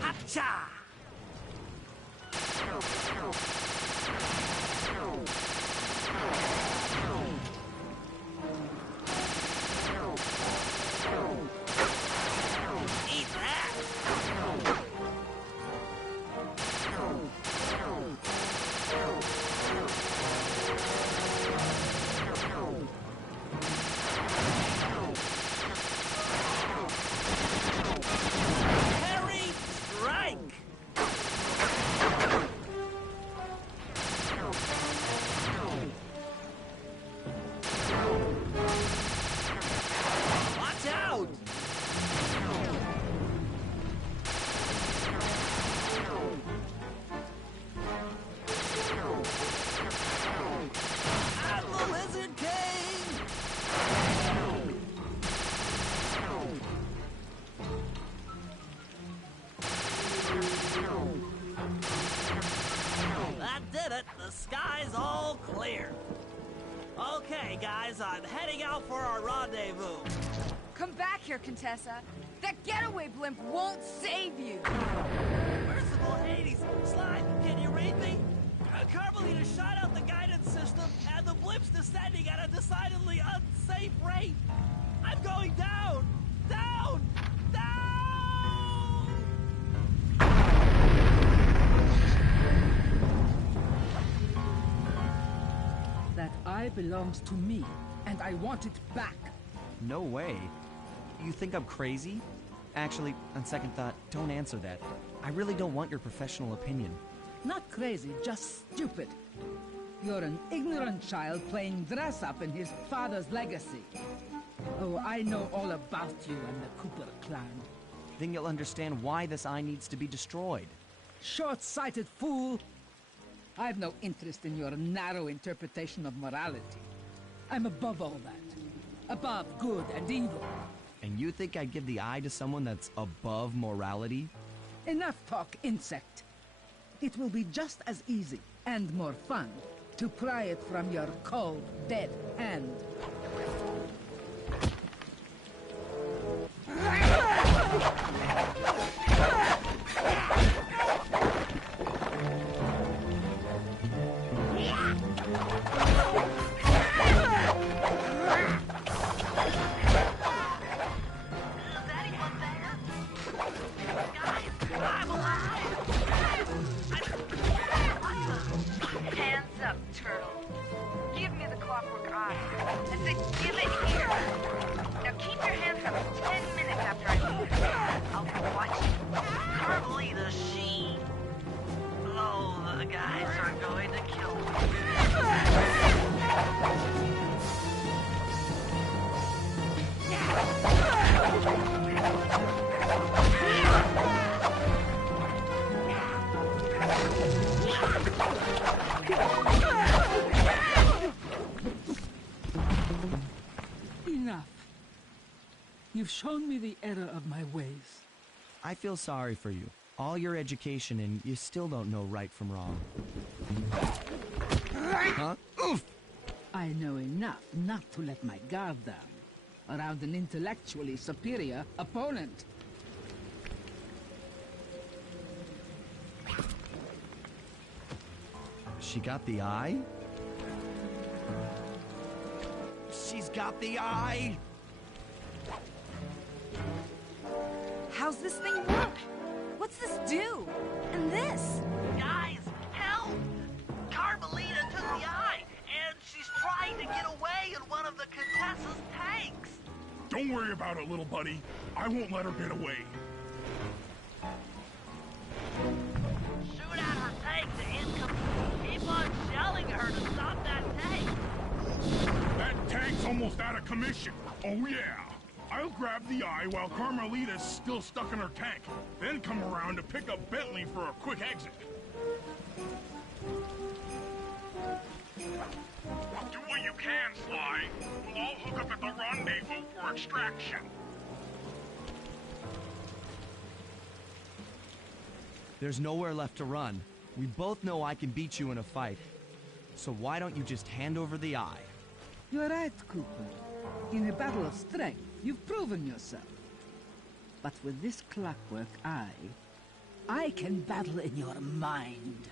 Hacha! Eat that! Harry, strike! Watch out! I'm the Lizard King! That did it. The sky's all clear. Okay, guys, I'm heading out for our rendezvous. Come back here, Contessa. That getaway blimp won't save you! Merciful Hades! Slide, can you read me? Carmelita shot out the guidance system, and the blimp's descending at a decidedly unsafe rate. I'm going down! Down! Down! That eye belongs to me, and I want it back. No way. You think I'm crazy? Actually, on second thought, don't answer that. I really don't want your professional opinion. Not crazy, just stupid. You're an ignorant child playing dress-up in his father's legacy. Oh, I know all about you and the Cooper clan. Then you'll understand why this eye needs to be destroyed. Short-sighted fool! I've no interest in your narrow interpretation of morality. I'm above all that. Above good and evil. And you think I'd give the eye to someone that's above morality? Enough talk, insect. It will be just as easy and more fun to pry it from your cold, dead hand. Hands up, turtle. Give me the clockwork eye. I said give it here. Now keep your hands up 10 minutes after I leave. I'll be watching. Carmelita, she... Oh, the guys are going to kill me. Enough. You've shown me the error of my ways. I feel sorry for you. All your education and you still don't know right from wrong. Huh? Oof! I know enough not to let my guard down around an intellectually superior opponent. She got the eye? She's got the eye! How's this thing work? What's this do? And this? Guys, help! Carmelita took the eye, and she's trying to get away in one of the Contessa's tanks. Don't worry about it, little buddy. I won't let her get away. Shoot at her tank to incomplete. Keep on shelling her to stop that tank. That tank's almost out of commission. Oh, yeah. I'll grab the eye while Carmelita's still stuck in her tank, then come around to pick up Bentley for a quick exit. Do what you can, Sly. We'll all hook up at the rendezvous for extraction. There's nowhere left to run. We both know I can beat you in a fight. So why don't you just hand over the eye? You're right, Cooper. In a battle of strength, you've proven yourself. But with this clockwork eye, I can battle in your mind.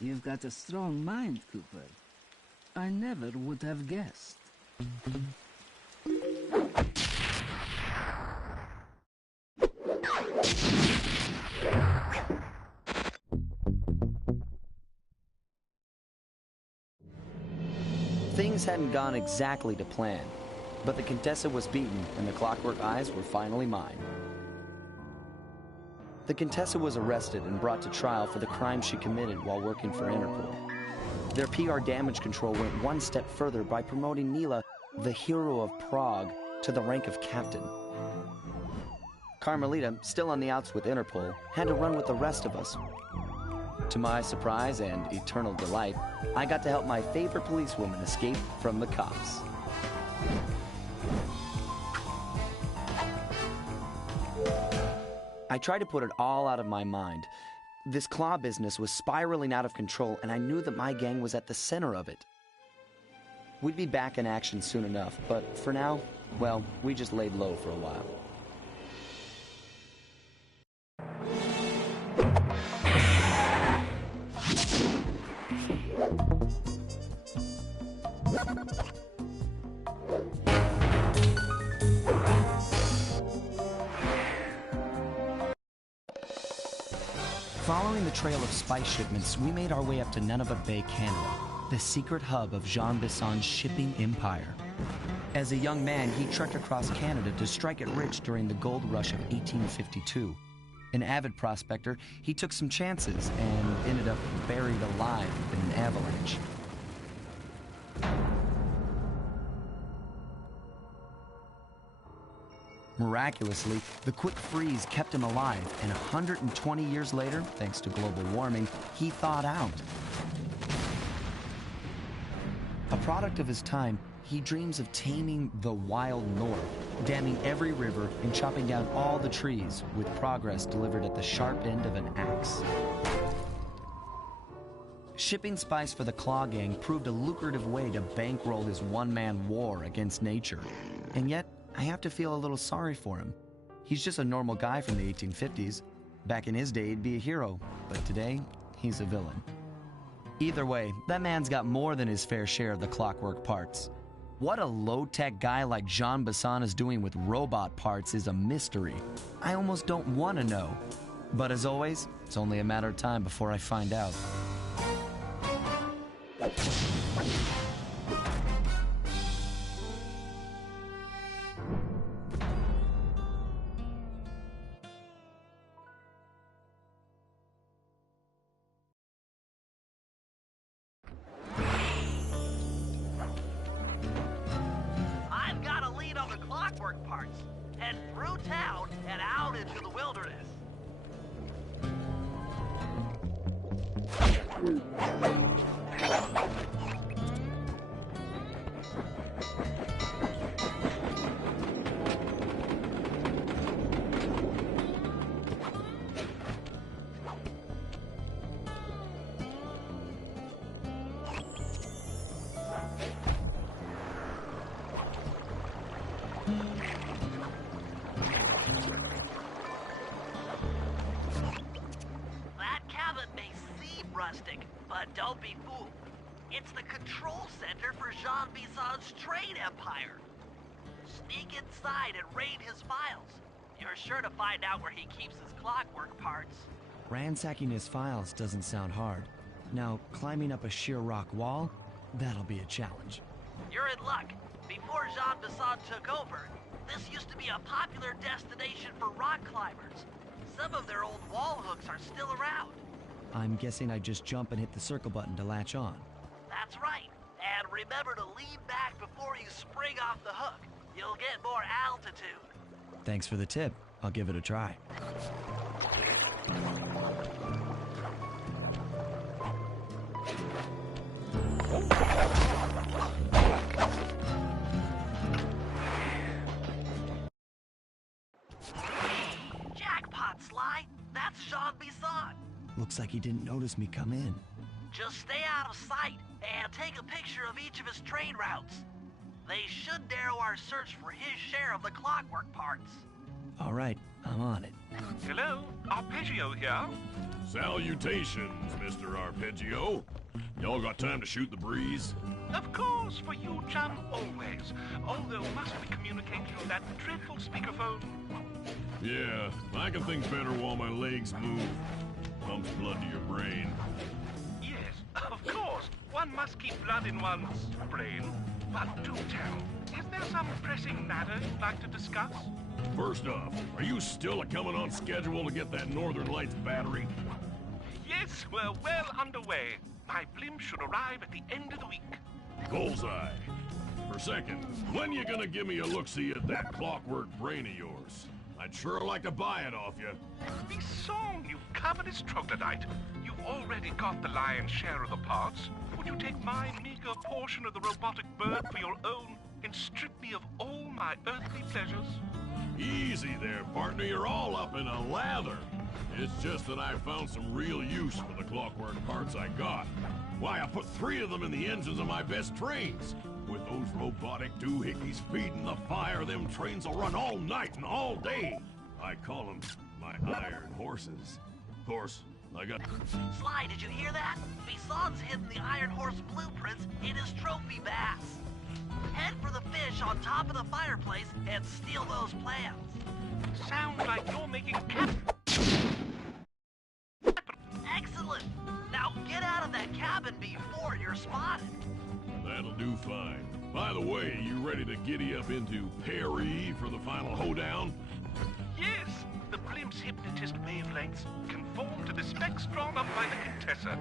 You've got a strong mind, Cooper. I never would have guessed. Things hadn't gone exactly to plan, but the Contessa was beaten and the Clockwork Eyes were finally mine. The Contessa was arrested and brought to trial for the crime she committed while working for Interpol. Their PR damage control went one step further by promoting Nila, the hero of Prague, to the rank of captain. Carmelita, still on the outs with Interpol, had to run with the rest of us. To my surprise and eternal delight, I got to help my favorite policewoman escape from the cops. I tried to put it all out of my mind. This claw business was spiraling out of control, and I knew that my gang was at the center of it. We'd be back in action soon enough, but for now, well, we just laid low for a while. Following the trail of spice shipments, we made our way up to Nunavut Bay, Canada, the secret hub of Jean Bisson's shipping empire. As a young man, he trekked across Canada to strike it rich during the gold rush of 1852. An avid prospector, he took some chances and ended up buried alive in an avalanche. Miraculously, the quick freeze kept him alive, and 120 years later, thanks to global warming, he thawed out. A product of his time, he dreams of taming the wild north, damming every river and chopping down all the trees, with progress delivered at the sharp end of an axe. Shipping spice for the Claw Gang proved a lucrative way to bankroll his one-man war against nature. And yet, I have to feel a little sorry for him. He's just a normal guy from the 1850s. Back in his day, he'd be a hero, but today, he's a villain. Either way, that man's got more than his fair share of the clockwork parts. What a low-tech guy like Jean Bisson is doing with robot parts is a mystery. I almost don't want to know. But as always, it's only a matter of time before I find out. I've got a lead on the clockwork parts. Head through town and out into the wilderness. That cabin may seem rustic, but don't be fooled. It's the control center for Jean Bisson's trade empire. Sneak inside and raid his files. You're sure to find out where he keeps his clockwork parts. Ransacking his files doesn't sound hard. Now, climbing up a sheer rock wall, that'll be a challenge. You're in luck. Before Jean Bisson took over, this used to be a popular destination for rock climbers. Some of their old wall hooks are still around. I'm guessing I just jump and hit the circle button to latch on. That's right. And remember to lean back before you spring off the hook. You'll get more altitude. Thanks for the tip. I'll give it a try. Jackpot, Sly. That's Jean Bisson. Looks like he didn't notice me come in. Just stay out of sight and take a picture of each of his trade routes. They should narrow our search for his share of the clockwork parts. All right, I'm on it. Hello, Arpeggio here. Salutations, Mr. Arpeggio. Y'all got time to shoot the breeze? Of course, for you, chum, always. Although, must we communicate through that dreadful speakerphone? Yeah, I can think better while my legs move. Pumps blood to your brain. Yes, of course. One must keep blood in one's brain. But do tell, is there some pressing matter you'd like to discuss? First off, are you still coming on schedule to get that Northern Lights battery? Yes, we're well underway. My blimp should arrive at the end of the week. Bullseye. For second, when you gonna give me a look-see at that clockwork brain of yours? I'd sure like to buy it off you. This song, you covetous troglodyte. You've already got the lion's share of the parts, would you take my meager portion of the robotic bird for your own and strip me of all my earthly pleasures? Easy there, partner. You're all up in a lather. It's just that I found some real use for the clockwork parts I got. Why, I put 3 of them in the engines of my best trains. With those robotic doohickeys feeding the fire, them trains will run all night and all day. I call them my iron horses. Of course, I got... Sly, did you hear that? Bison's hidden the Iron Horse blueprints in his trophy bass. Head for the fish on top of the fireplace and steal those plans. Sounds like you're making Excellent! Now get out of that cabin before you're spotted. That'll do fine. By the way, you ready to giddy up into Perry for the final hoedown? Yes, the blimp's hypnotist wavelengths conform to the spectron of my Contessa.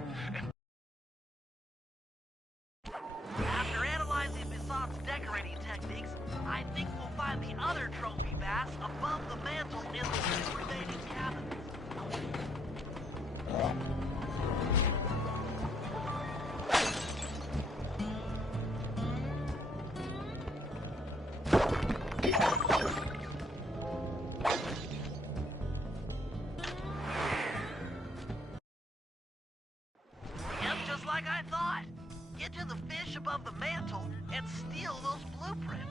After analyzing Bison's decorating techniques, I think we'll find the other trophy bass above the mantle in the 2 remaining cabins. Yep, just like I thought. Get to the fish above the mantle and steal those blueprints.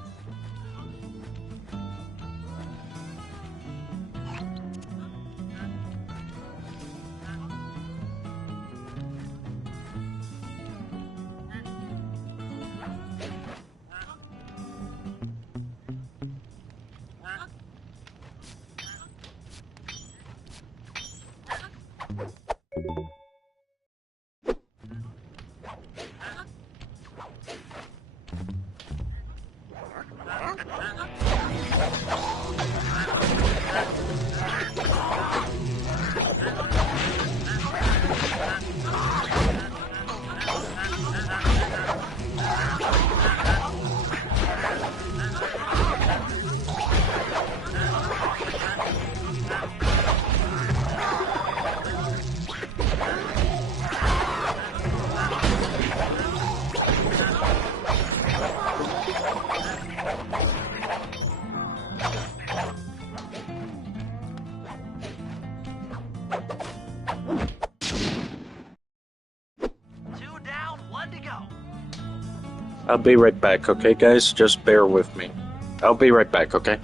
I'll be right back, okay, guys? Just bear with me. I'll be right back, okay?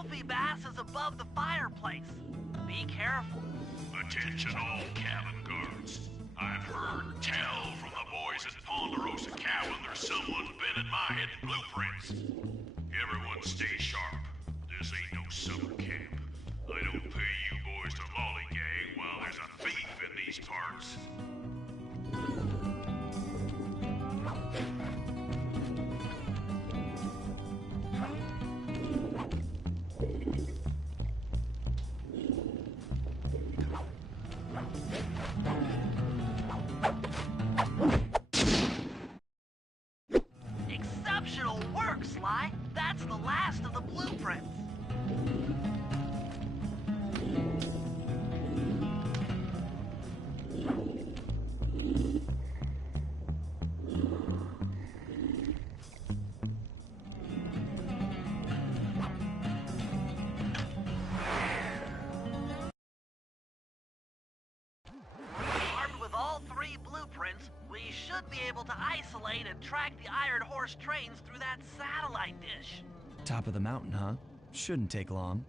trophy bass is above the fireplace. Be careful. Attention all cabin guards. I've heard tell from the boys at Ponderosa Cabin there's someone been in my hidden blueprints. Everyone stay sharp. This ain't no summer camp. I don't pay you boys to lollygag while there's a thief in these parts. Exceptional work, Sly. That's the last of the blueprints. Armed with all 3 blueprints, we should be able to isolate and track the Iron Horse trains through that satellite dish. Top of the mountain, huh? Shouldn't take long.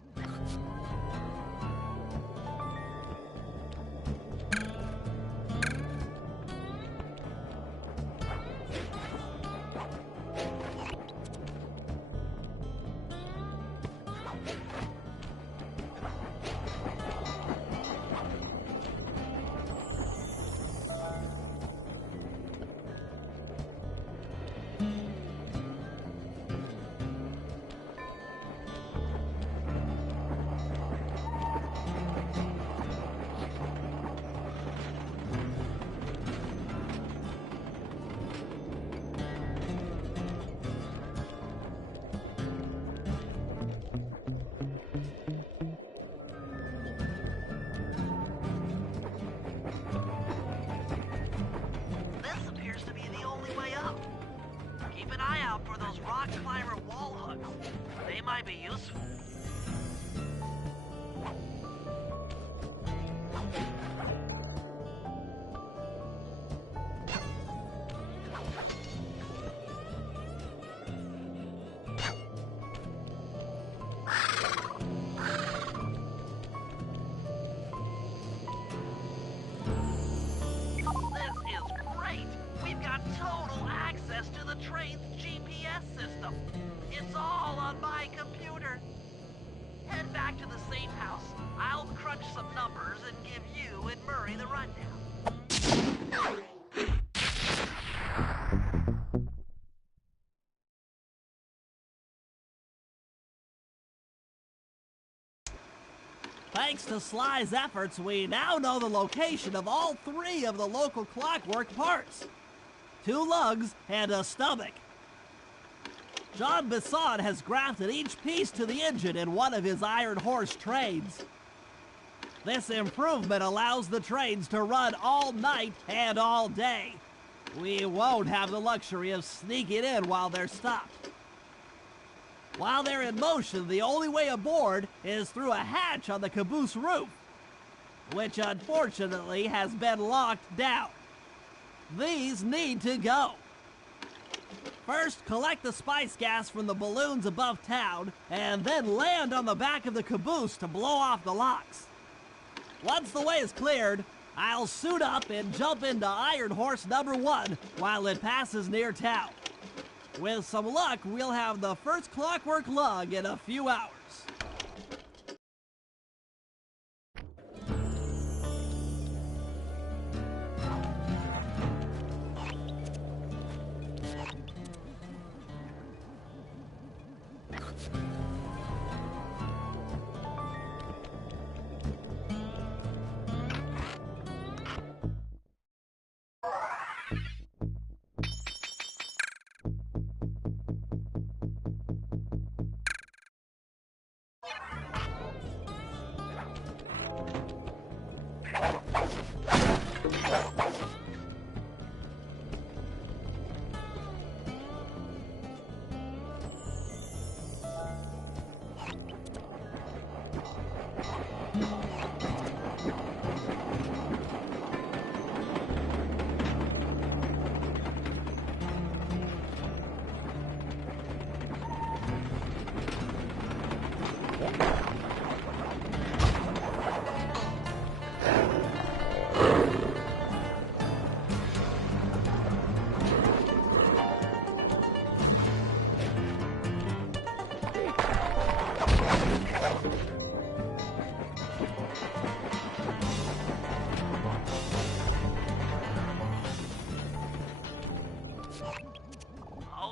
This appears to be the only way up. Keep an eye out for those rock climber wall hooks. They might be useful. This is great! We've got total access to the train's GPS system. It's all on my computer. Head back to the safe house. I'll crunch some numbers and give you and Murray the rundown. Thanks to Sly's efforts, we now know the location of all 3 of the local clockwork parts. 2 lugs and a stomach. John Bisson has grafted each piece to the engine in one of his Iron Horse trains. This improvement allows the trains to run all night and all day. We won't have the luxury of sneaking in while they're stopped. While they're in motion, the only way aboard is through a hatch on the caboose roof, which unfortunately has been locked down. These need to go. First, collect the spice gas from the balloons above town, and then land on the back of the caboose to blow off the locks. Once the way is cleared, I'll suit up and jump into Iron Horse number 1 while it passes near town. With some luck, we'll have the first clockwork lug in a few hours.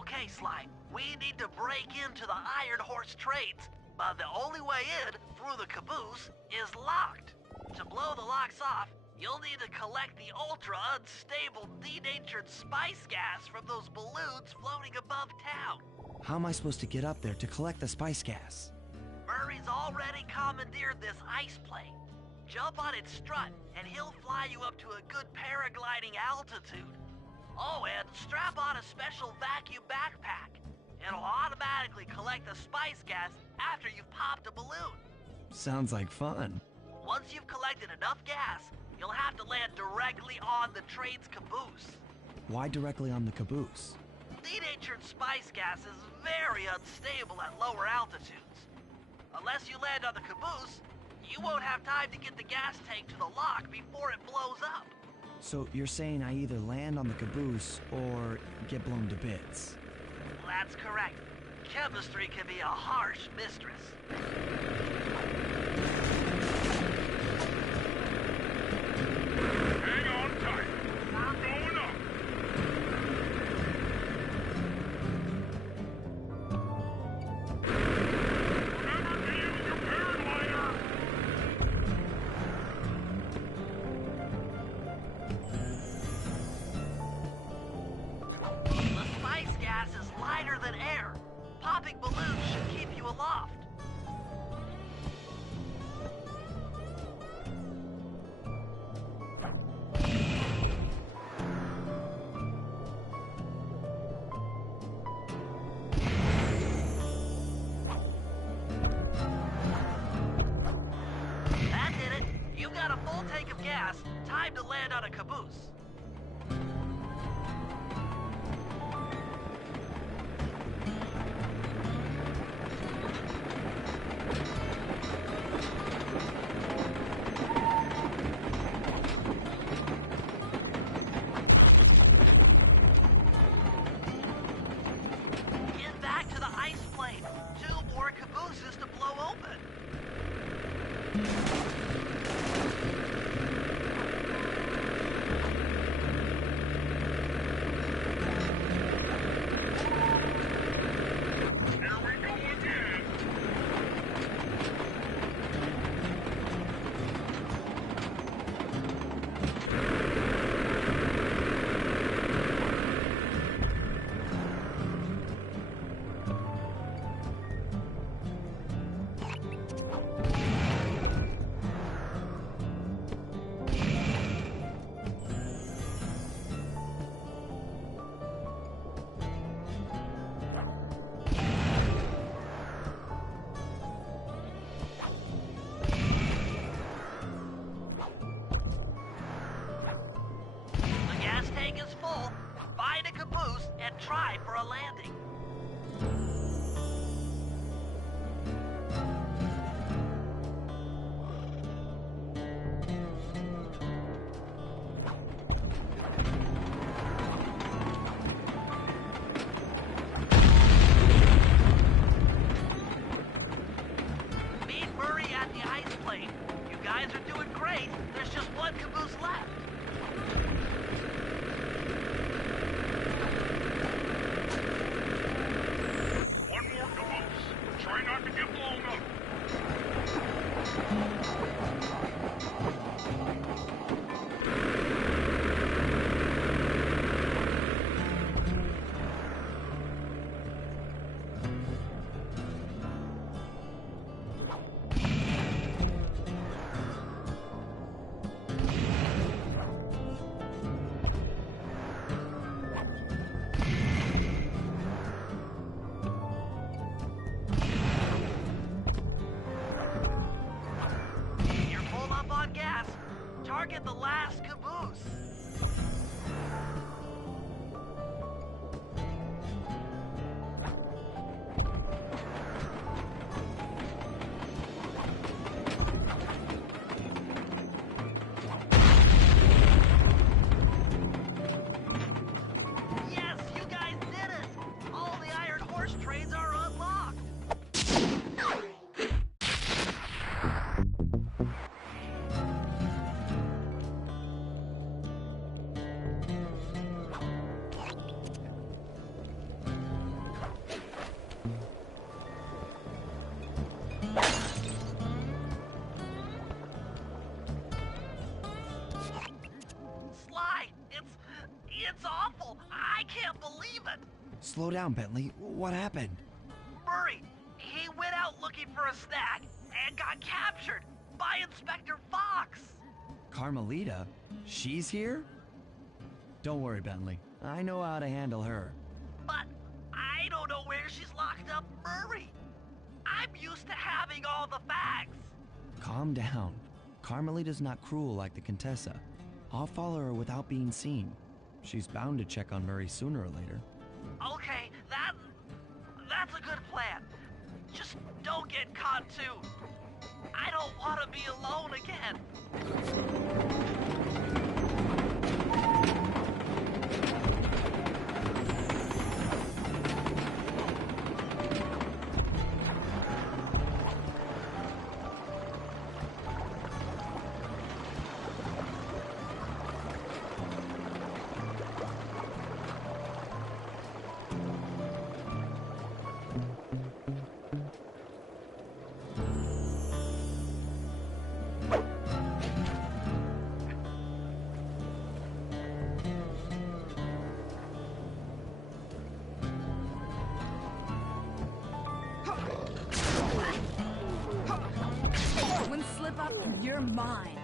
Okay, Sly, we need to break into the Iron Horse trades, but the only way in, through the caboose, is locked. To blow the locks off, you'll need to collect the ultra-unstable denatured spice gas from those balloons floating above town. How am I supposed to get up there to collect the spice gas? Murray's already commandeered this ice plane. Jump on its strut, and he'll fly you up to a good paragliding altitude. Oh, and strap on a special vacuum backpack. It'll automatically collect the spice gas after you've popped a balloon. Sounds like fun. Once you've collected enough gas, you'll have to land directly on the train's caboose. Why directly on the caboose? Denatured spice gas is very unstable at lower altitudes. Unless you land on the caboose, you won't have time to get the gas tank to the lock before it blows up. So you're saying I either land on the caboose or get blown to bits? That's correct. Chemistry can be a harsh mistress. Hang on tight. We're going up. Remember to use your paraglider. The spice gas is lighter than air. Popping balloons should keep you aloft. That did it. You've got a full tank of gas. Time to land on a caboose. Get back to the ice plane. 2 more cabooses to blow open. Here we go again. The gas tank is full. Find a caboose and try for a landing. Meet Murray at the ice plane. You guys are doing great. There's just one caboose left. One more caboose. Try not to get blown up. You're full up on gas. Target the last caboose. Slow down, Bentley. What happened? Murray, he went out looking for a snack and got captured by Inspector Fox. Carmelita? She's here? Don't worry, Bentley. I know how to handle her. But I don't know where she's locked up, Murray. I'm used to having all the facts. Calm down. Carmelita's not cruel like the Contessa. I'll follow her without being seen. She's bound to check on Murray sooner or later. Okay, that's a good plan. Just don't get caught too. I don't want to be alone again. One slip up and you're mine.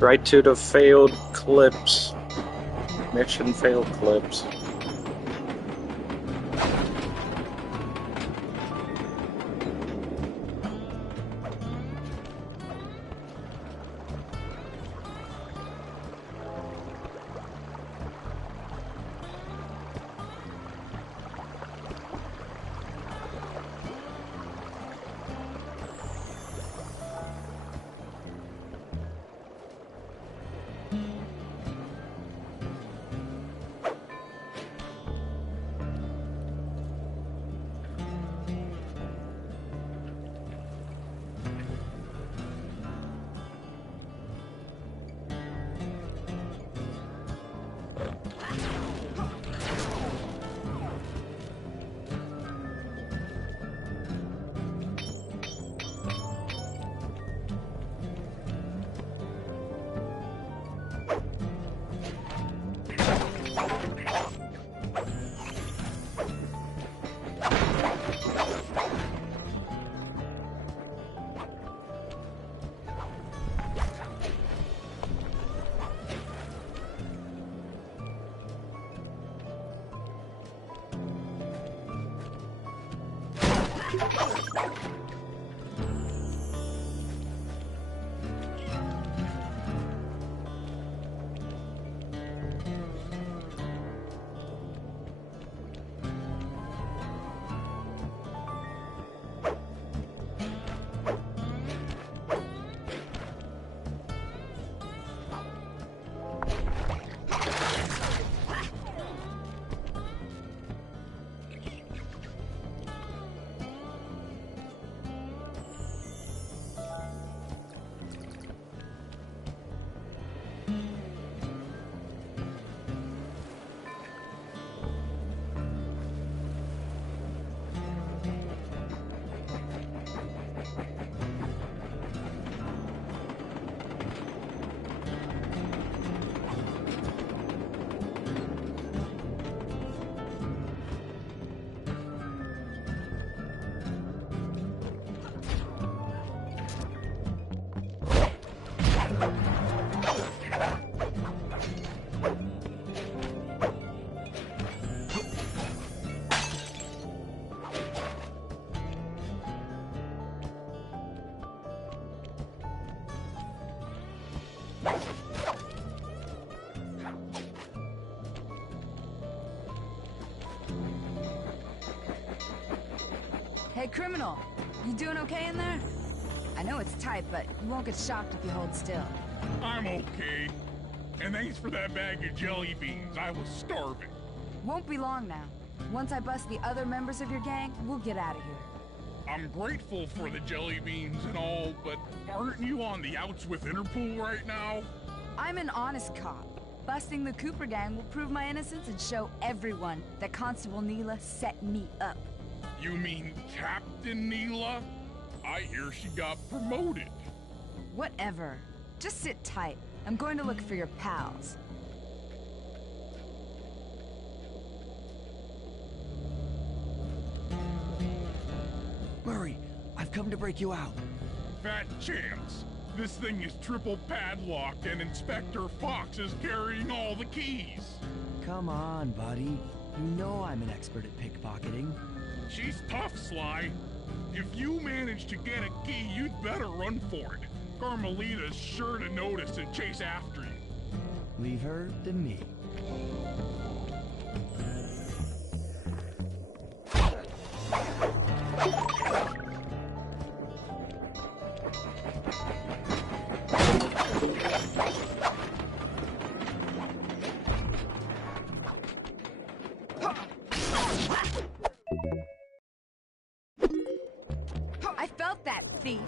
Right to the failed clips. Mission failed clips. Hey, criminal. You doing okay in there? I know it's tight, but you won't get shocked if you hold still. I'm okay. And thanks for that bag of jelly beans. I was starving. Won't be long now. Once I bust the other members of your gang, we'll get out of here. I'm grateful for the jelly beans and all, but aren't you on the outs with Interpol right now? I'm an honest cop. Busting the Cooper gang will prove my innocence and show everyone that Constable Neela set me up. You mean Captain Neela? I hear she got promoted. Whatever. Just sit tight. I'm going to look for your pals. Murray, I've come to break you out. Fat chance. This thing is triple padlocked and Inspector Fox is carrying all the keys. Come on, buddy. You know I'm an expert at pickpocketing. She's tough, Sly. If you manage to get a key, you'd better run for it. Carmelita's sure to notice and chase after you. Leave her to me. I felt that, thief.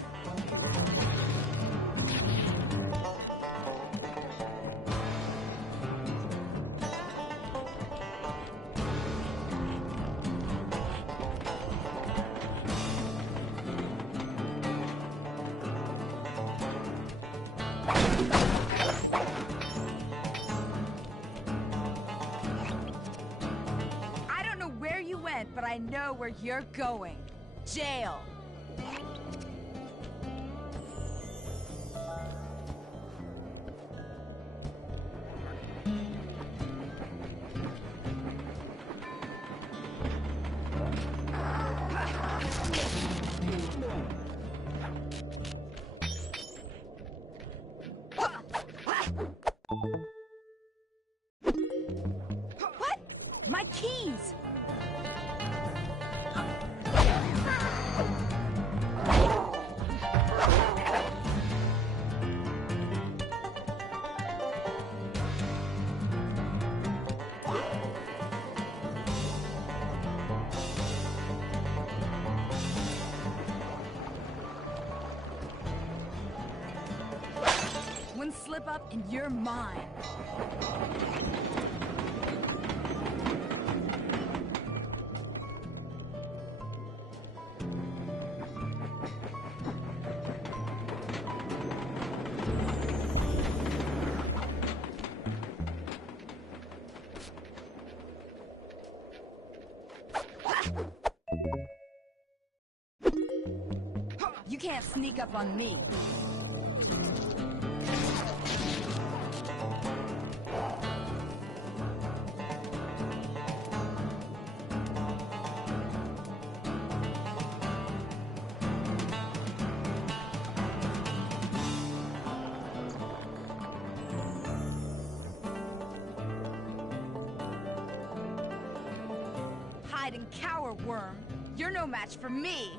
I don't know where you went, but I know where you're going. Jail. What? My keys! One slip up and you're mine. You can't sneak up on me. Hide and cower, worm. You're no match for me.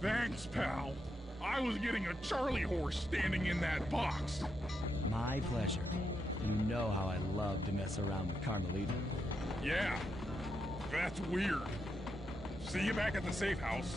Thanks, pal. I was getting a Charlie horse standing in that box. My pleasure. You know how I love to mess around with Carmelita. Yeah, that's weird. See you back at the safe house.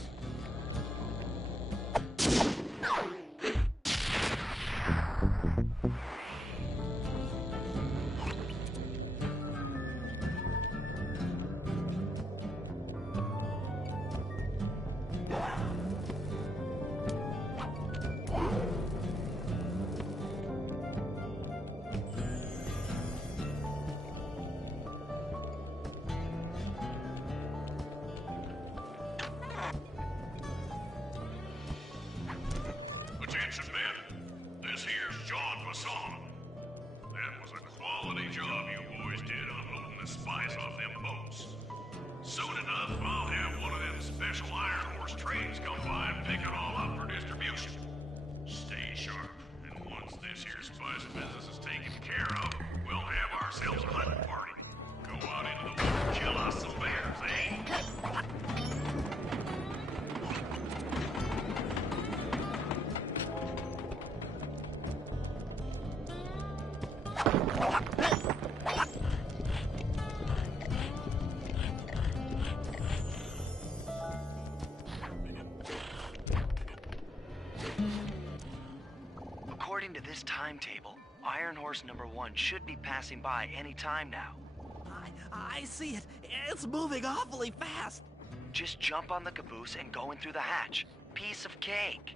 spice off them boats. Soon enough, I'll have one of them special Iron Horse trains come by and pick it all up for distribution. Stay sharp, and once this here spice business is taken care of, we'll have ourselves a hunting party. Go out into the woods and kill us some bears, eh? According to this timetable, Iron Horse number 1 should be passing by any time now. I see it. It's moving awfully fast. Just jump on the caboose and go in through the hatch. Piece of cake.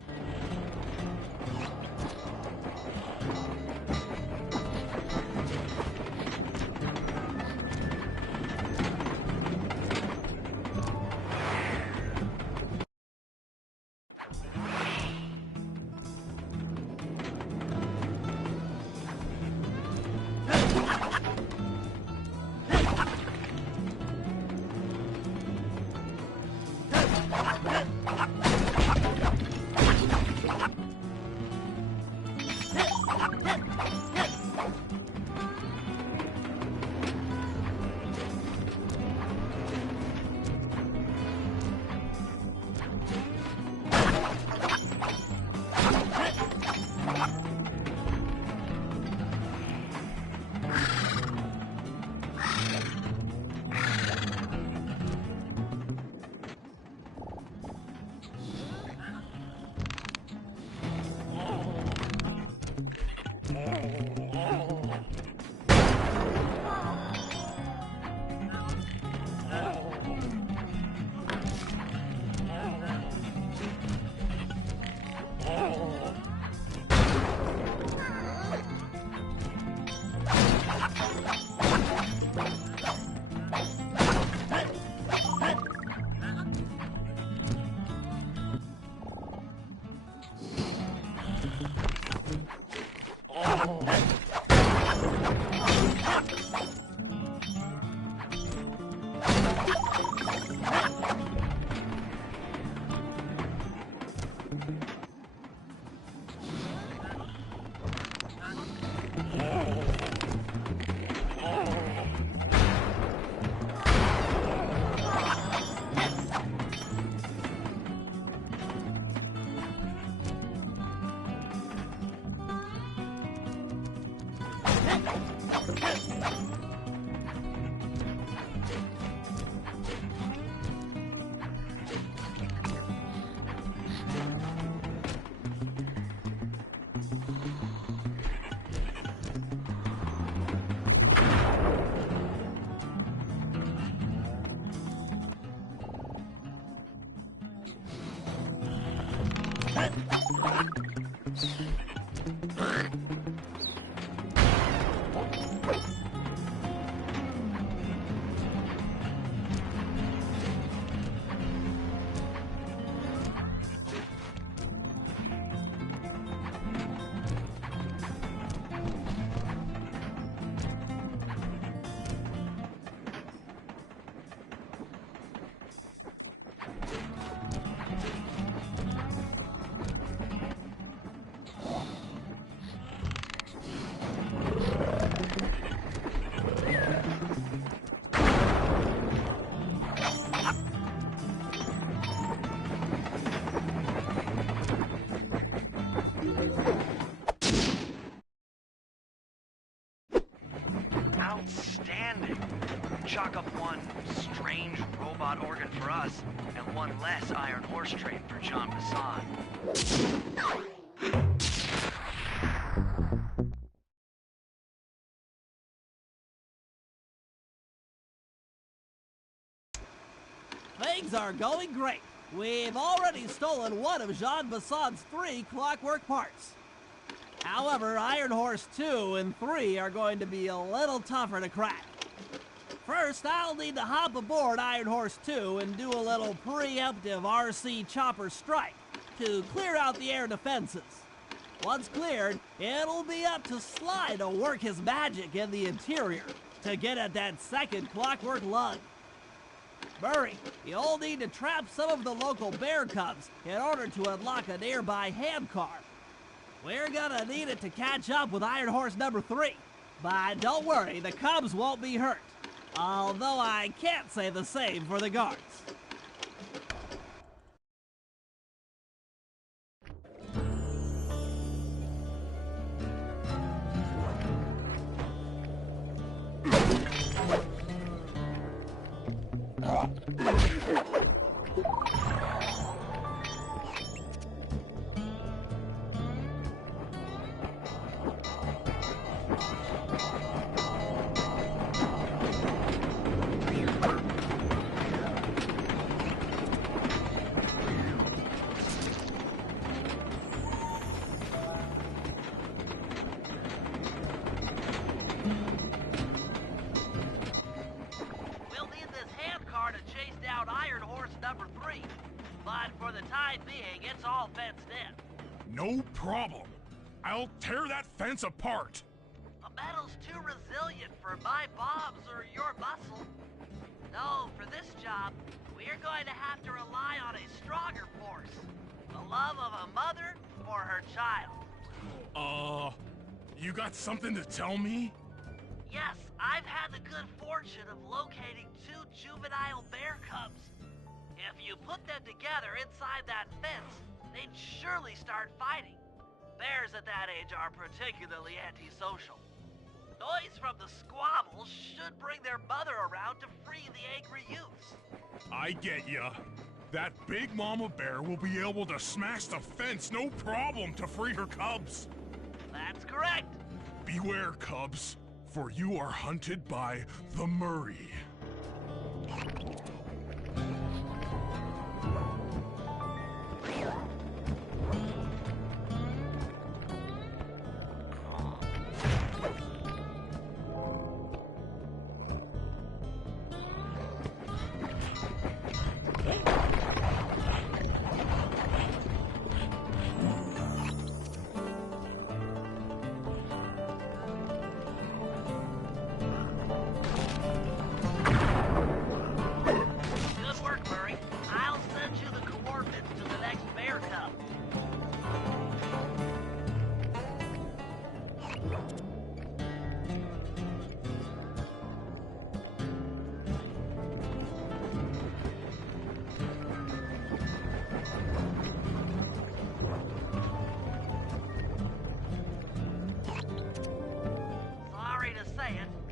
Outstanding! Chalk up one strange robot organ for us, and one less Iron Horse train for John Bassan. Things are going great. We've already stolen one of Jean Bassan's 3 clockwork parts. However, Iron Horse 2 and 3 are going to be a little tougher to crack. First, I'll need to hop aboard Iron Horse 2 and do a little preemptive RC chopper strike to clear out the air defenses. Once cleared, it'll be up to Sly to work his magic in the interior to get at that second clockwork lug. Murray, you'll need to trap some of the local bear cubs in order to unlock a nearby handcar. We're gonna need it to catch up with Iron Horse number 3. But don't worry, the cubs won't be hurt. Although I can't say the same for the guards. No problem. I'll tear that fence apart. The metal's too resilient for my bombs or your muscle. No, for this job, we're going to have to rely on a stronger force. The love of a mother or her child. You got something to tell me? Yes, I've had the good fortune of locating 2 juvenile bear cubs. If you put them together inside that fence, they'd surely start fighting. Bears at that age are particularly antisocial. Noise from the squabbles should bring their mother around to free the angry youths. I get ya. That big mama bear will be able to smash the fence no problem to free her cubs. That's correct. Beware, cubs, for you are hunted by the Murray.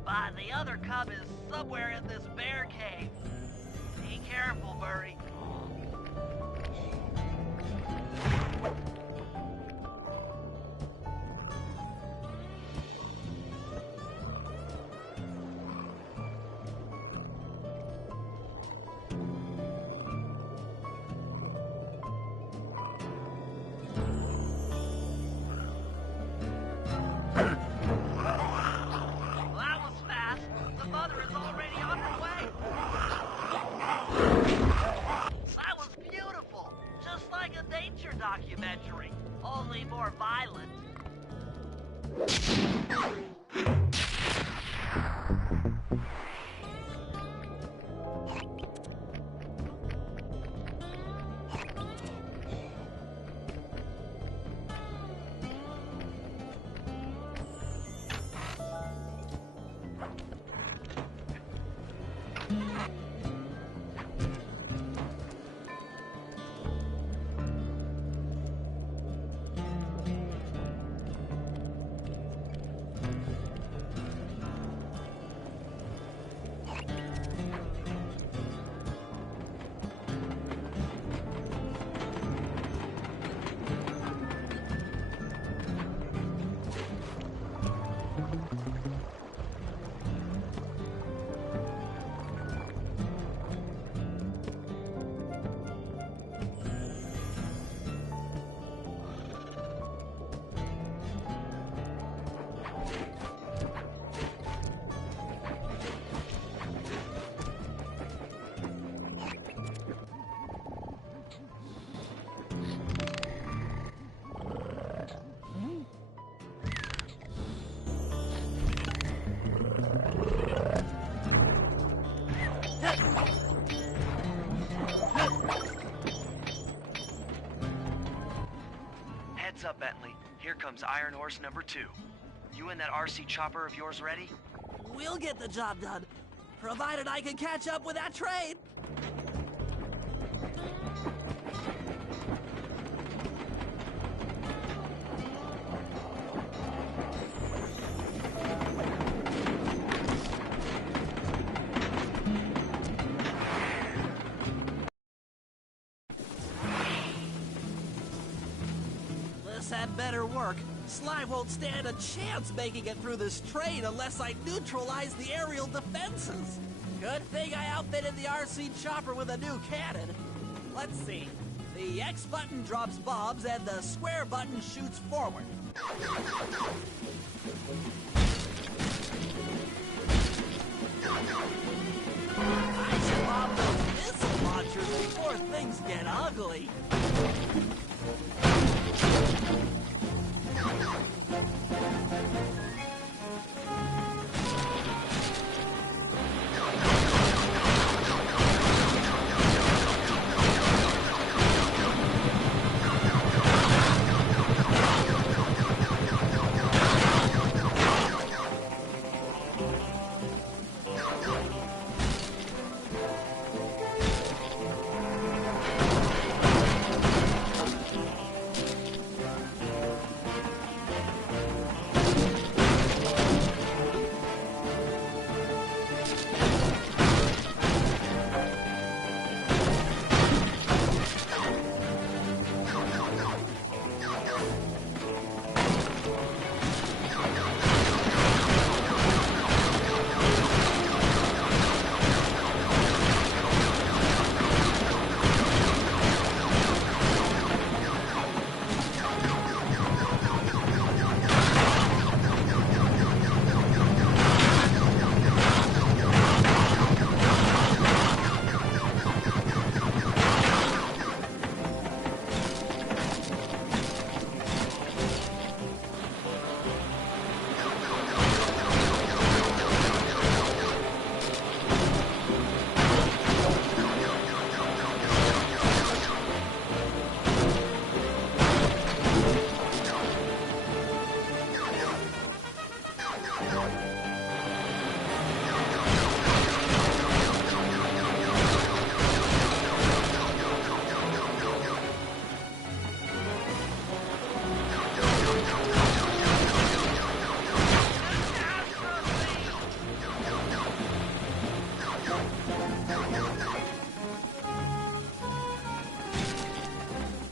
But the other cub is somewhere in this bear cave. Be careful, Murray. Documentary, only more violent. Heads up, Bentley. Here comes Iron Horse number 2. You and that RC chopper of yours ready? We'll get the job done, provided I can catch up with that train. This had better work. Sly won't stand a chance making it through this train unless I neutralize the aerial defenses. Good thing I outfitted the RC chopper with a new cannon. Let's see. The X button drops bombs and the square button shoots forward. I should bomb those missile launchers before things get ugly.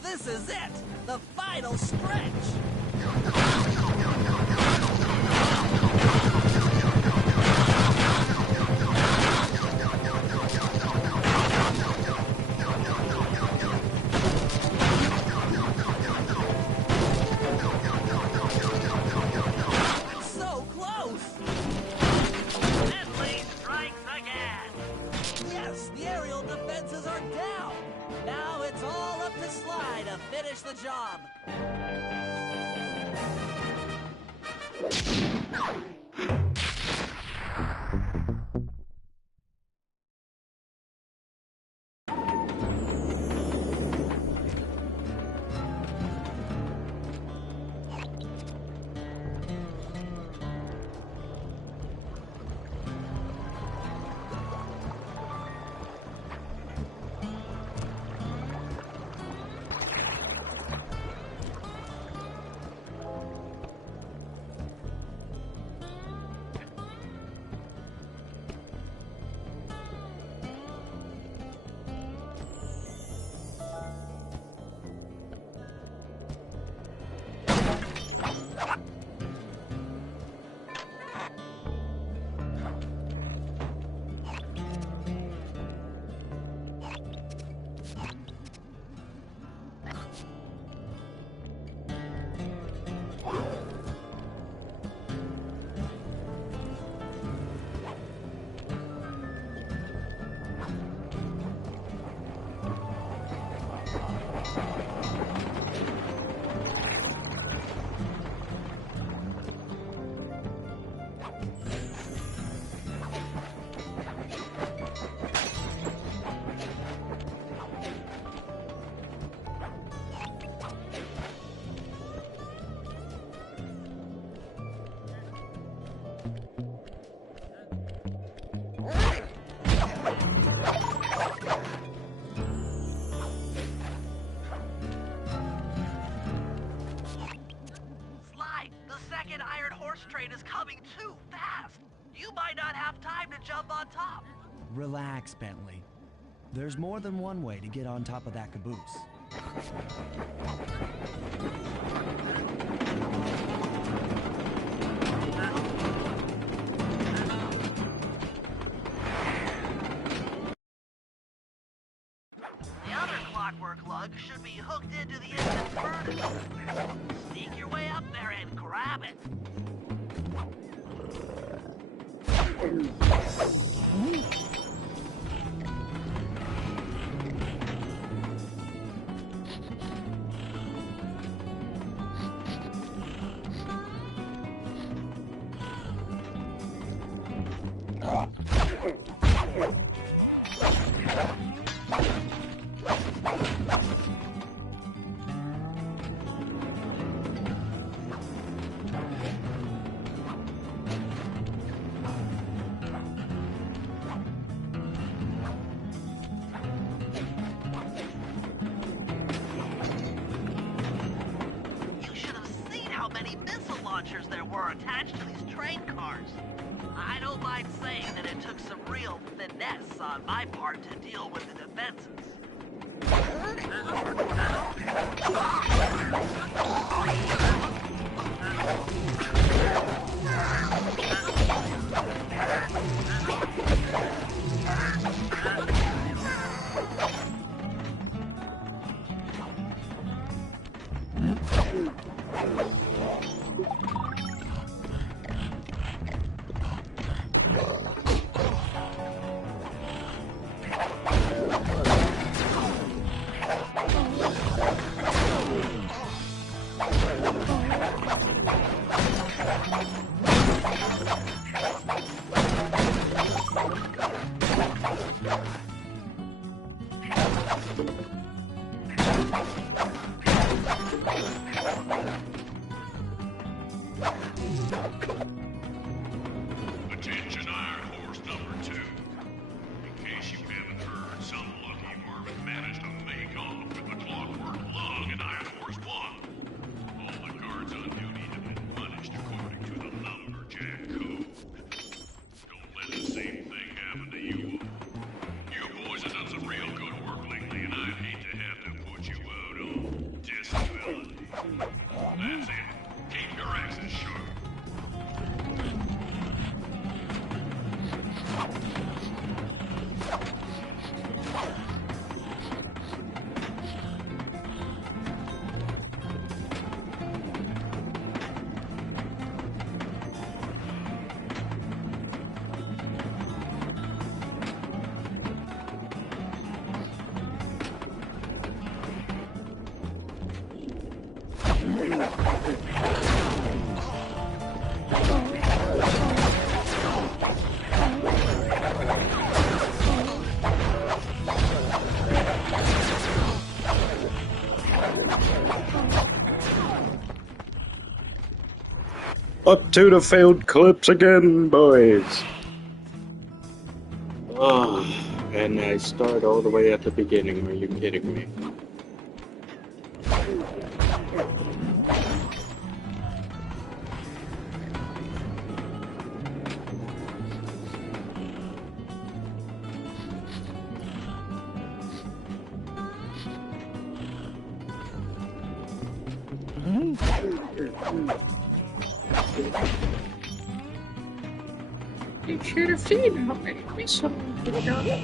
This is it! The final stretch! So close! Bentley strikes again! Yes, the aerial defenses are down! Now it's all up to Sly to finish the job. Relax, Bentley. There's more than one way to get on top of that caboose. The other clockwork lug should be hooked into the engine's furnace. Sneak your way up there and grab it. There were attached to these train cars. I don't mind saying that it took some real finesse on my part to deal with the defenses. Attention Iron Horse number 2. In case you haven't heard, some lucky worm managed to make off with the clockwork lug in Iron Horse 1. All the guards on duty have been punished according to the Lumberjack Code. Don't let the same thing happen to you. You boys have done some real good work lately, and I'd hate to have to put you out on disability. That's it. Keep your axes sharp. Up to the failed clips again, boys. Oh, and I start all the way at the beginning. Are you kidding me? You should have seen how many missiles we got. You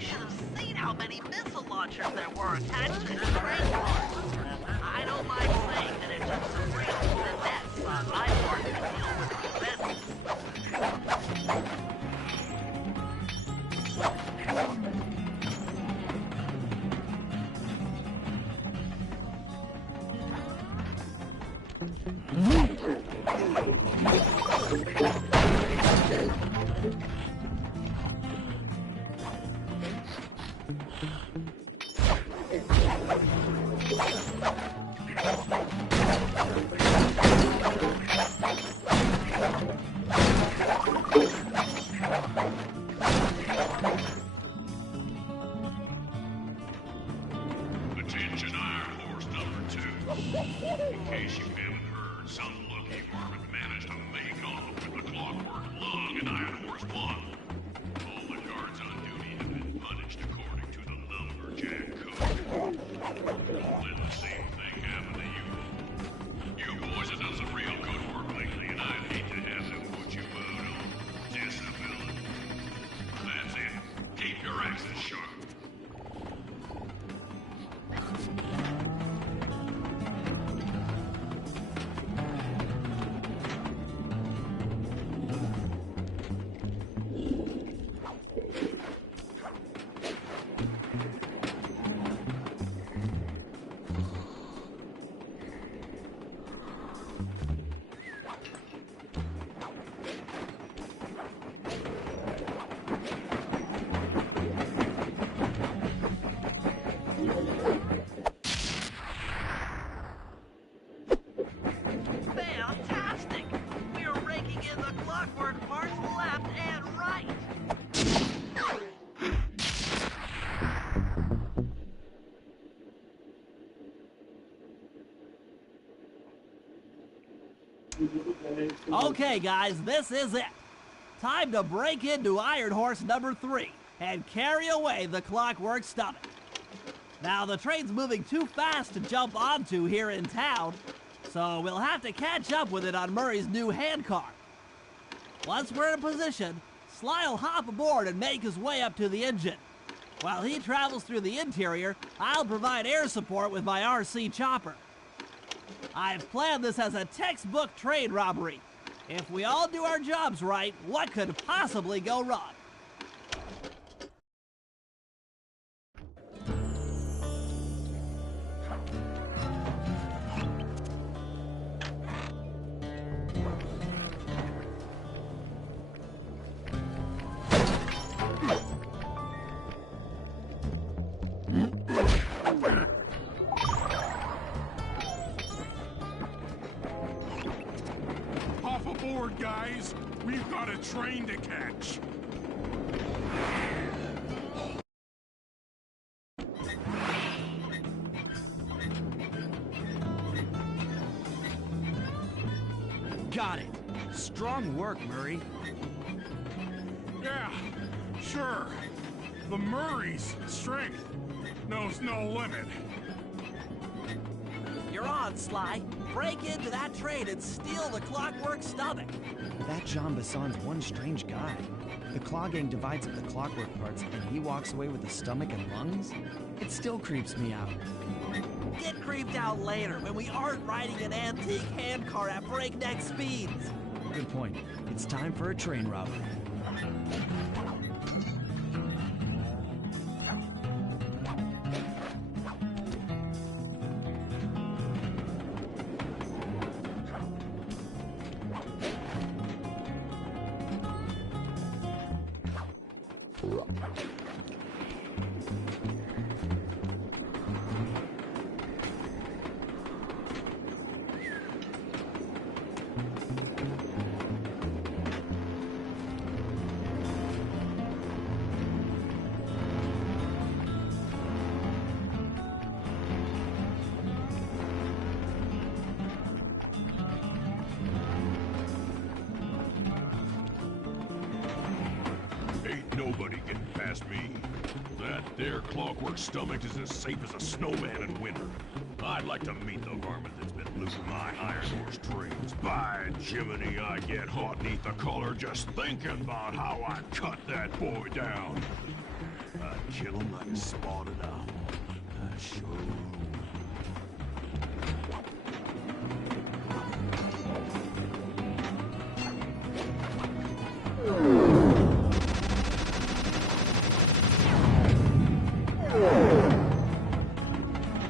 should have seen how many missile launchers there were attached to the train cars. I don't mind saying that it took some real finesse on my part to deal with the defenses. Attention Iron Horse number 2. In case you haven't Okay, guys, this is it. Time to break into Iron Horse number 3 and carry away the Clockwork Stomach. Now, the train's moving too fast to jump onto here in town, so we'll have to catch up with it on Murray's new handcar. Once we're in position, Sly'll hop aboard and make his way up to the engine. While he travels through the interior, I'll provide air support with my RC chopper. I've planned this as a textbook train robbery. If we all do our jobs right, what could possibly go wrong? Off aboard, guys! We've got a train to catch! Got it. Strong work, Murray. Yeah, sure. The Murray's strength knows no limit. You're on, Sly. Break into that train and steal the Clockwork Stomach. That Jean Basson's one strange guy. The Claw Gang divides up the clockwork parts and he walks away with the stomach and lungs? It still creeps me out. Get creeped out later when we aren't riding an antique handcar at breakneck speeds. Good point. It's time for a train robbery. Ain't nobody getting past me. That there Clockwork Stomach is as safe as a snowman in winter. I'd like to meet the varmint that's been losing my Iron Horse trains. By Jiminy, I get hot neath the collar just thinking about how I cut that boy down. I'd kill him like a spotted owl. I sure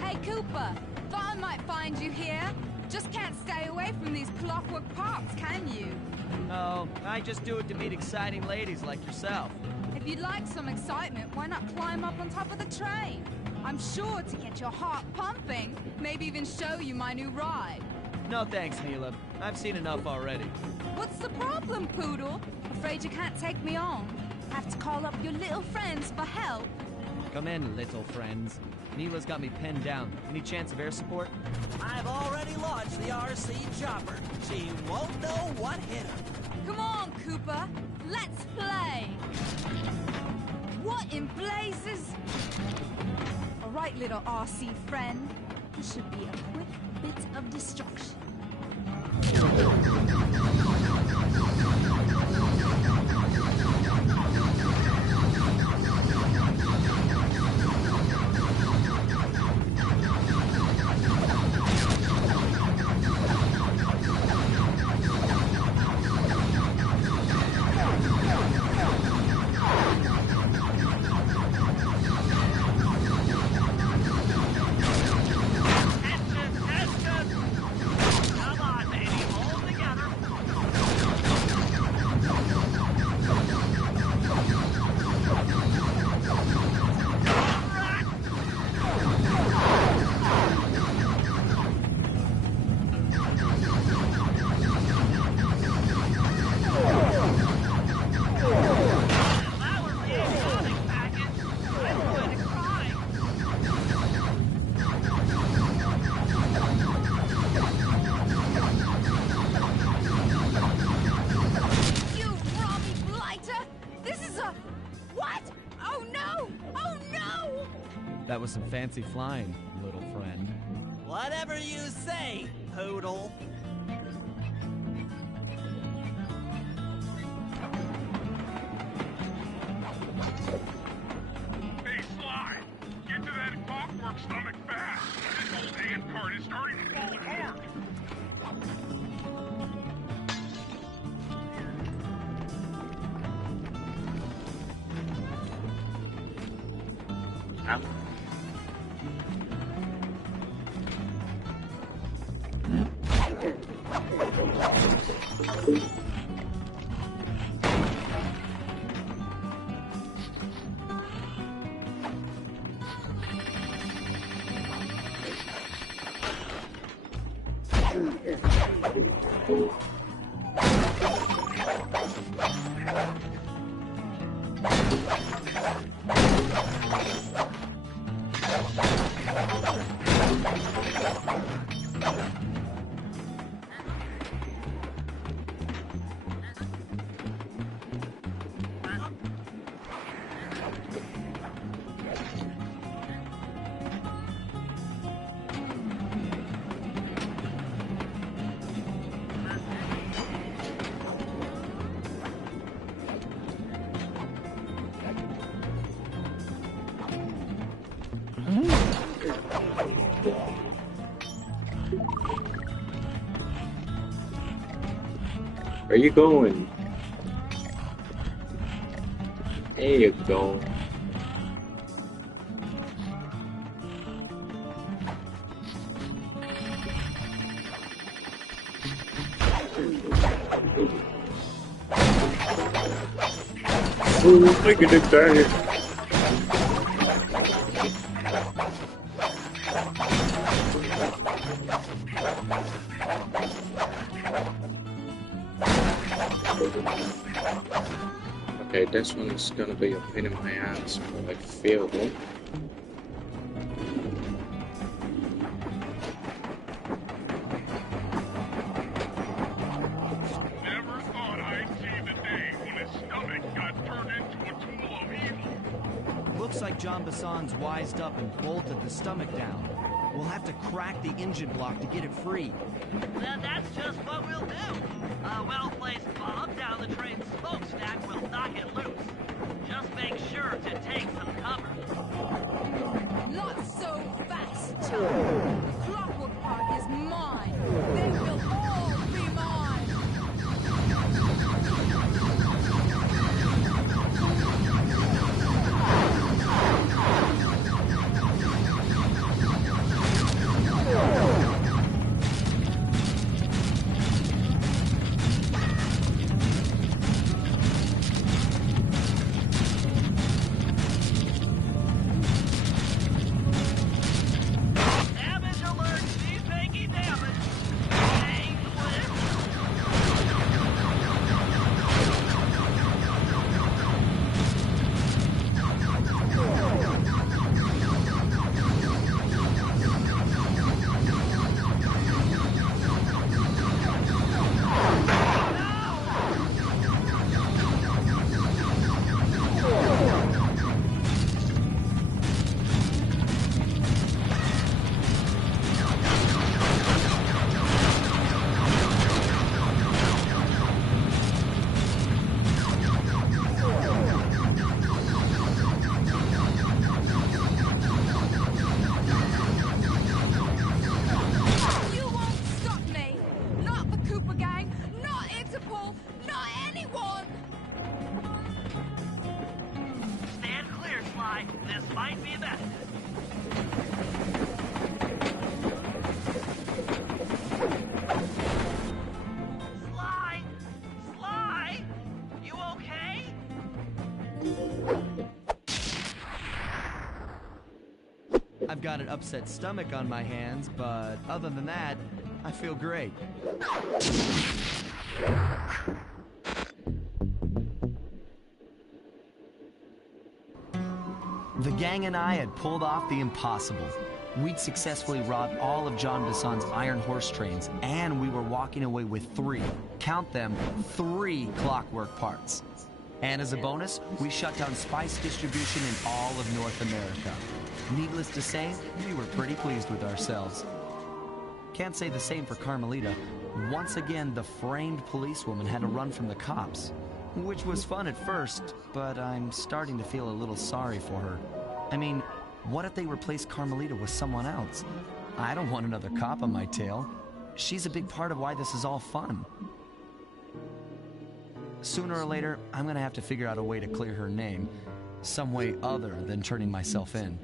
Hey, Cooper. Thought I might find you here. Just can't stay away from these clockwork parts, can you? No, I just do it to meet exciting ladies like yourself. If you'd like some excitement, why not climb up on top of the train? I'm sure to get your heart pumping. Maybe even show you my new ride. No thanks, Mila. I've seen enough already. What's the problem, Poodle? Afraid you can't take me on? Have to call up your little friends for help? Come in, little friends. Mila's got me pinned down. Any chance of air support? I've already launched the RC chopper. She won't know what hit her. Come on, Cooper. Let's play. What in blazes? All right, little RC friend. This should be a quick bit of destruction. that was some fancy flying, little friend. Whatever you say, Poodle. Hey, Sly! Get to that clockwork stomach fast! This old ant cart is starting to fall apart! Ow. Where you going? There you go. Oh, look at it there. Okay, this one's gonna be a pain in my ass, but I feel it. Never thought I'd see the day when his stomach got turned into a tool of evil. Looks like John Bassan's wised up and bolted the stomach down. We'll have to crack the engine block to get it free. Then that's just what we'll do. A well-placed bomb down the train's smokestack will knock it loose. Just make sure to take some cover. Not so fast, child. The Clockwork Park is mine. They will all be mine. Damage alert! She's taking damage! Stay clear! You won't stop me. Not the Cooper Gang. Not Interpol. Not anyone. Stand clear, Sly. This might be messy. Sly! Sly! You okay? I've got an upset stomach on my hands, but other than that, I feel great. The gang and I had pulled off the impossible. We'd successfully robbed all of John Bassan's iron horse trains, and we were walking away with 3, count them, 3 clockwork parts. And as a bonus, we shut down spice distribution in all of North America. Needless to say, we were pretty pleased with ourselves. Can't say the same for Carmelita. Once again, the framed policewoman had to run from the cops. Which was fun at first, but I'm starting to feel a little sorry for her. I mean, what if they replaced Carmelita with someone else? I don't want another cop on my tail. She's a big part of why this is all fun. Sooner or later, I'm gonna have to figure out a way to clear her name. Some way other than turning myself in.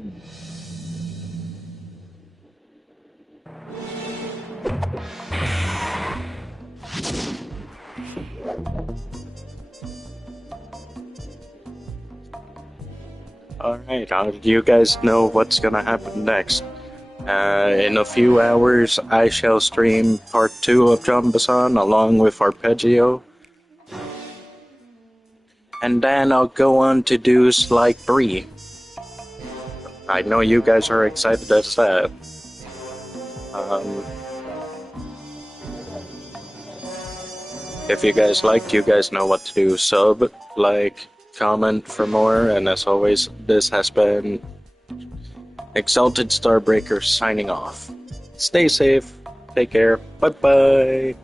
Alright, you guys know what's gonna happen next. In a few hours, I shall stream part 2 of John Bassan along with Arpeggio. And then I'll go on to do Sly 3. I know you guys are excited as that. If you guys liked, you guys know what to do. Sub, like, comment for more, and as always, this has been Exalted Starbreaker signing off. Stay safe, take care, bye bye!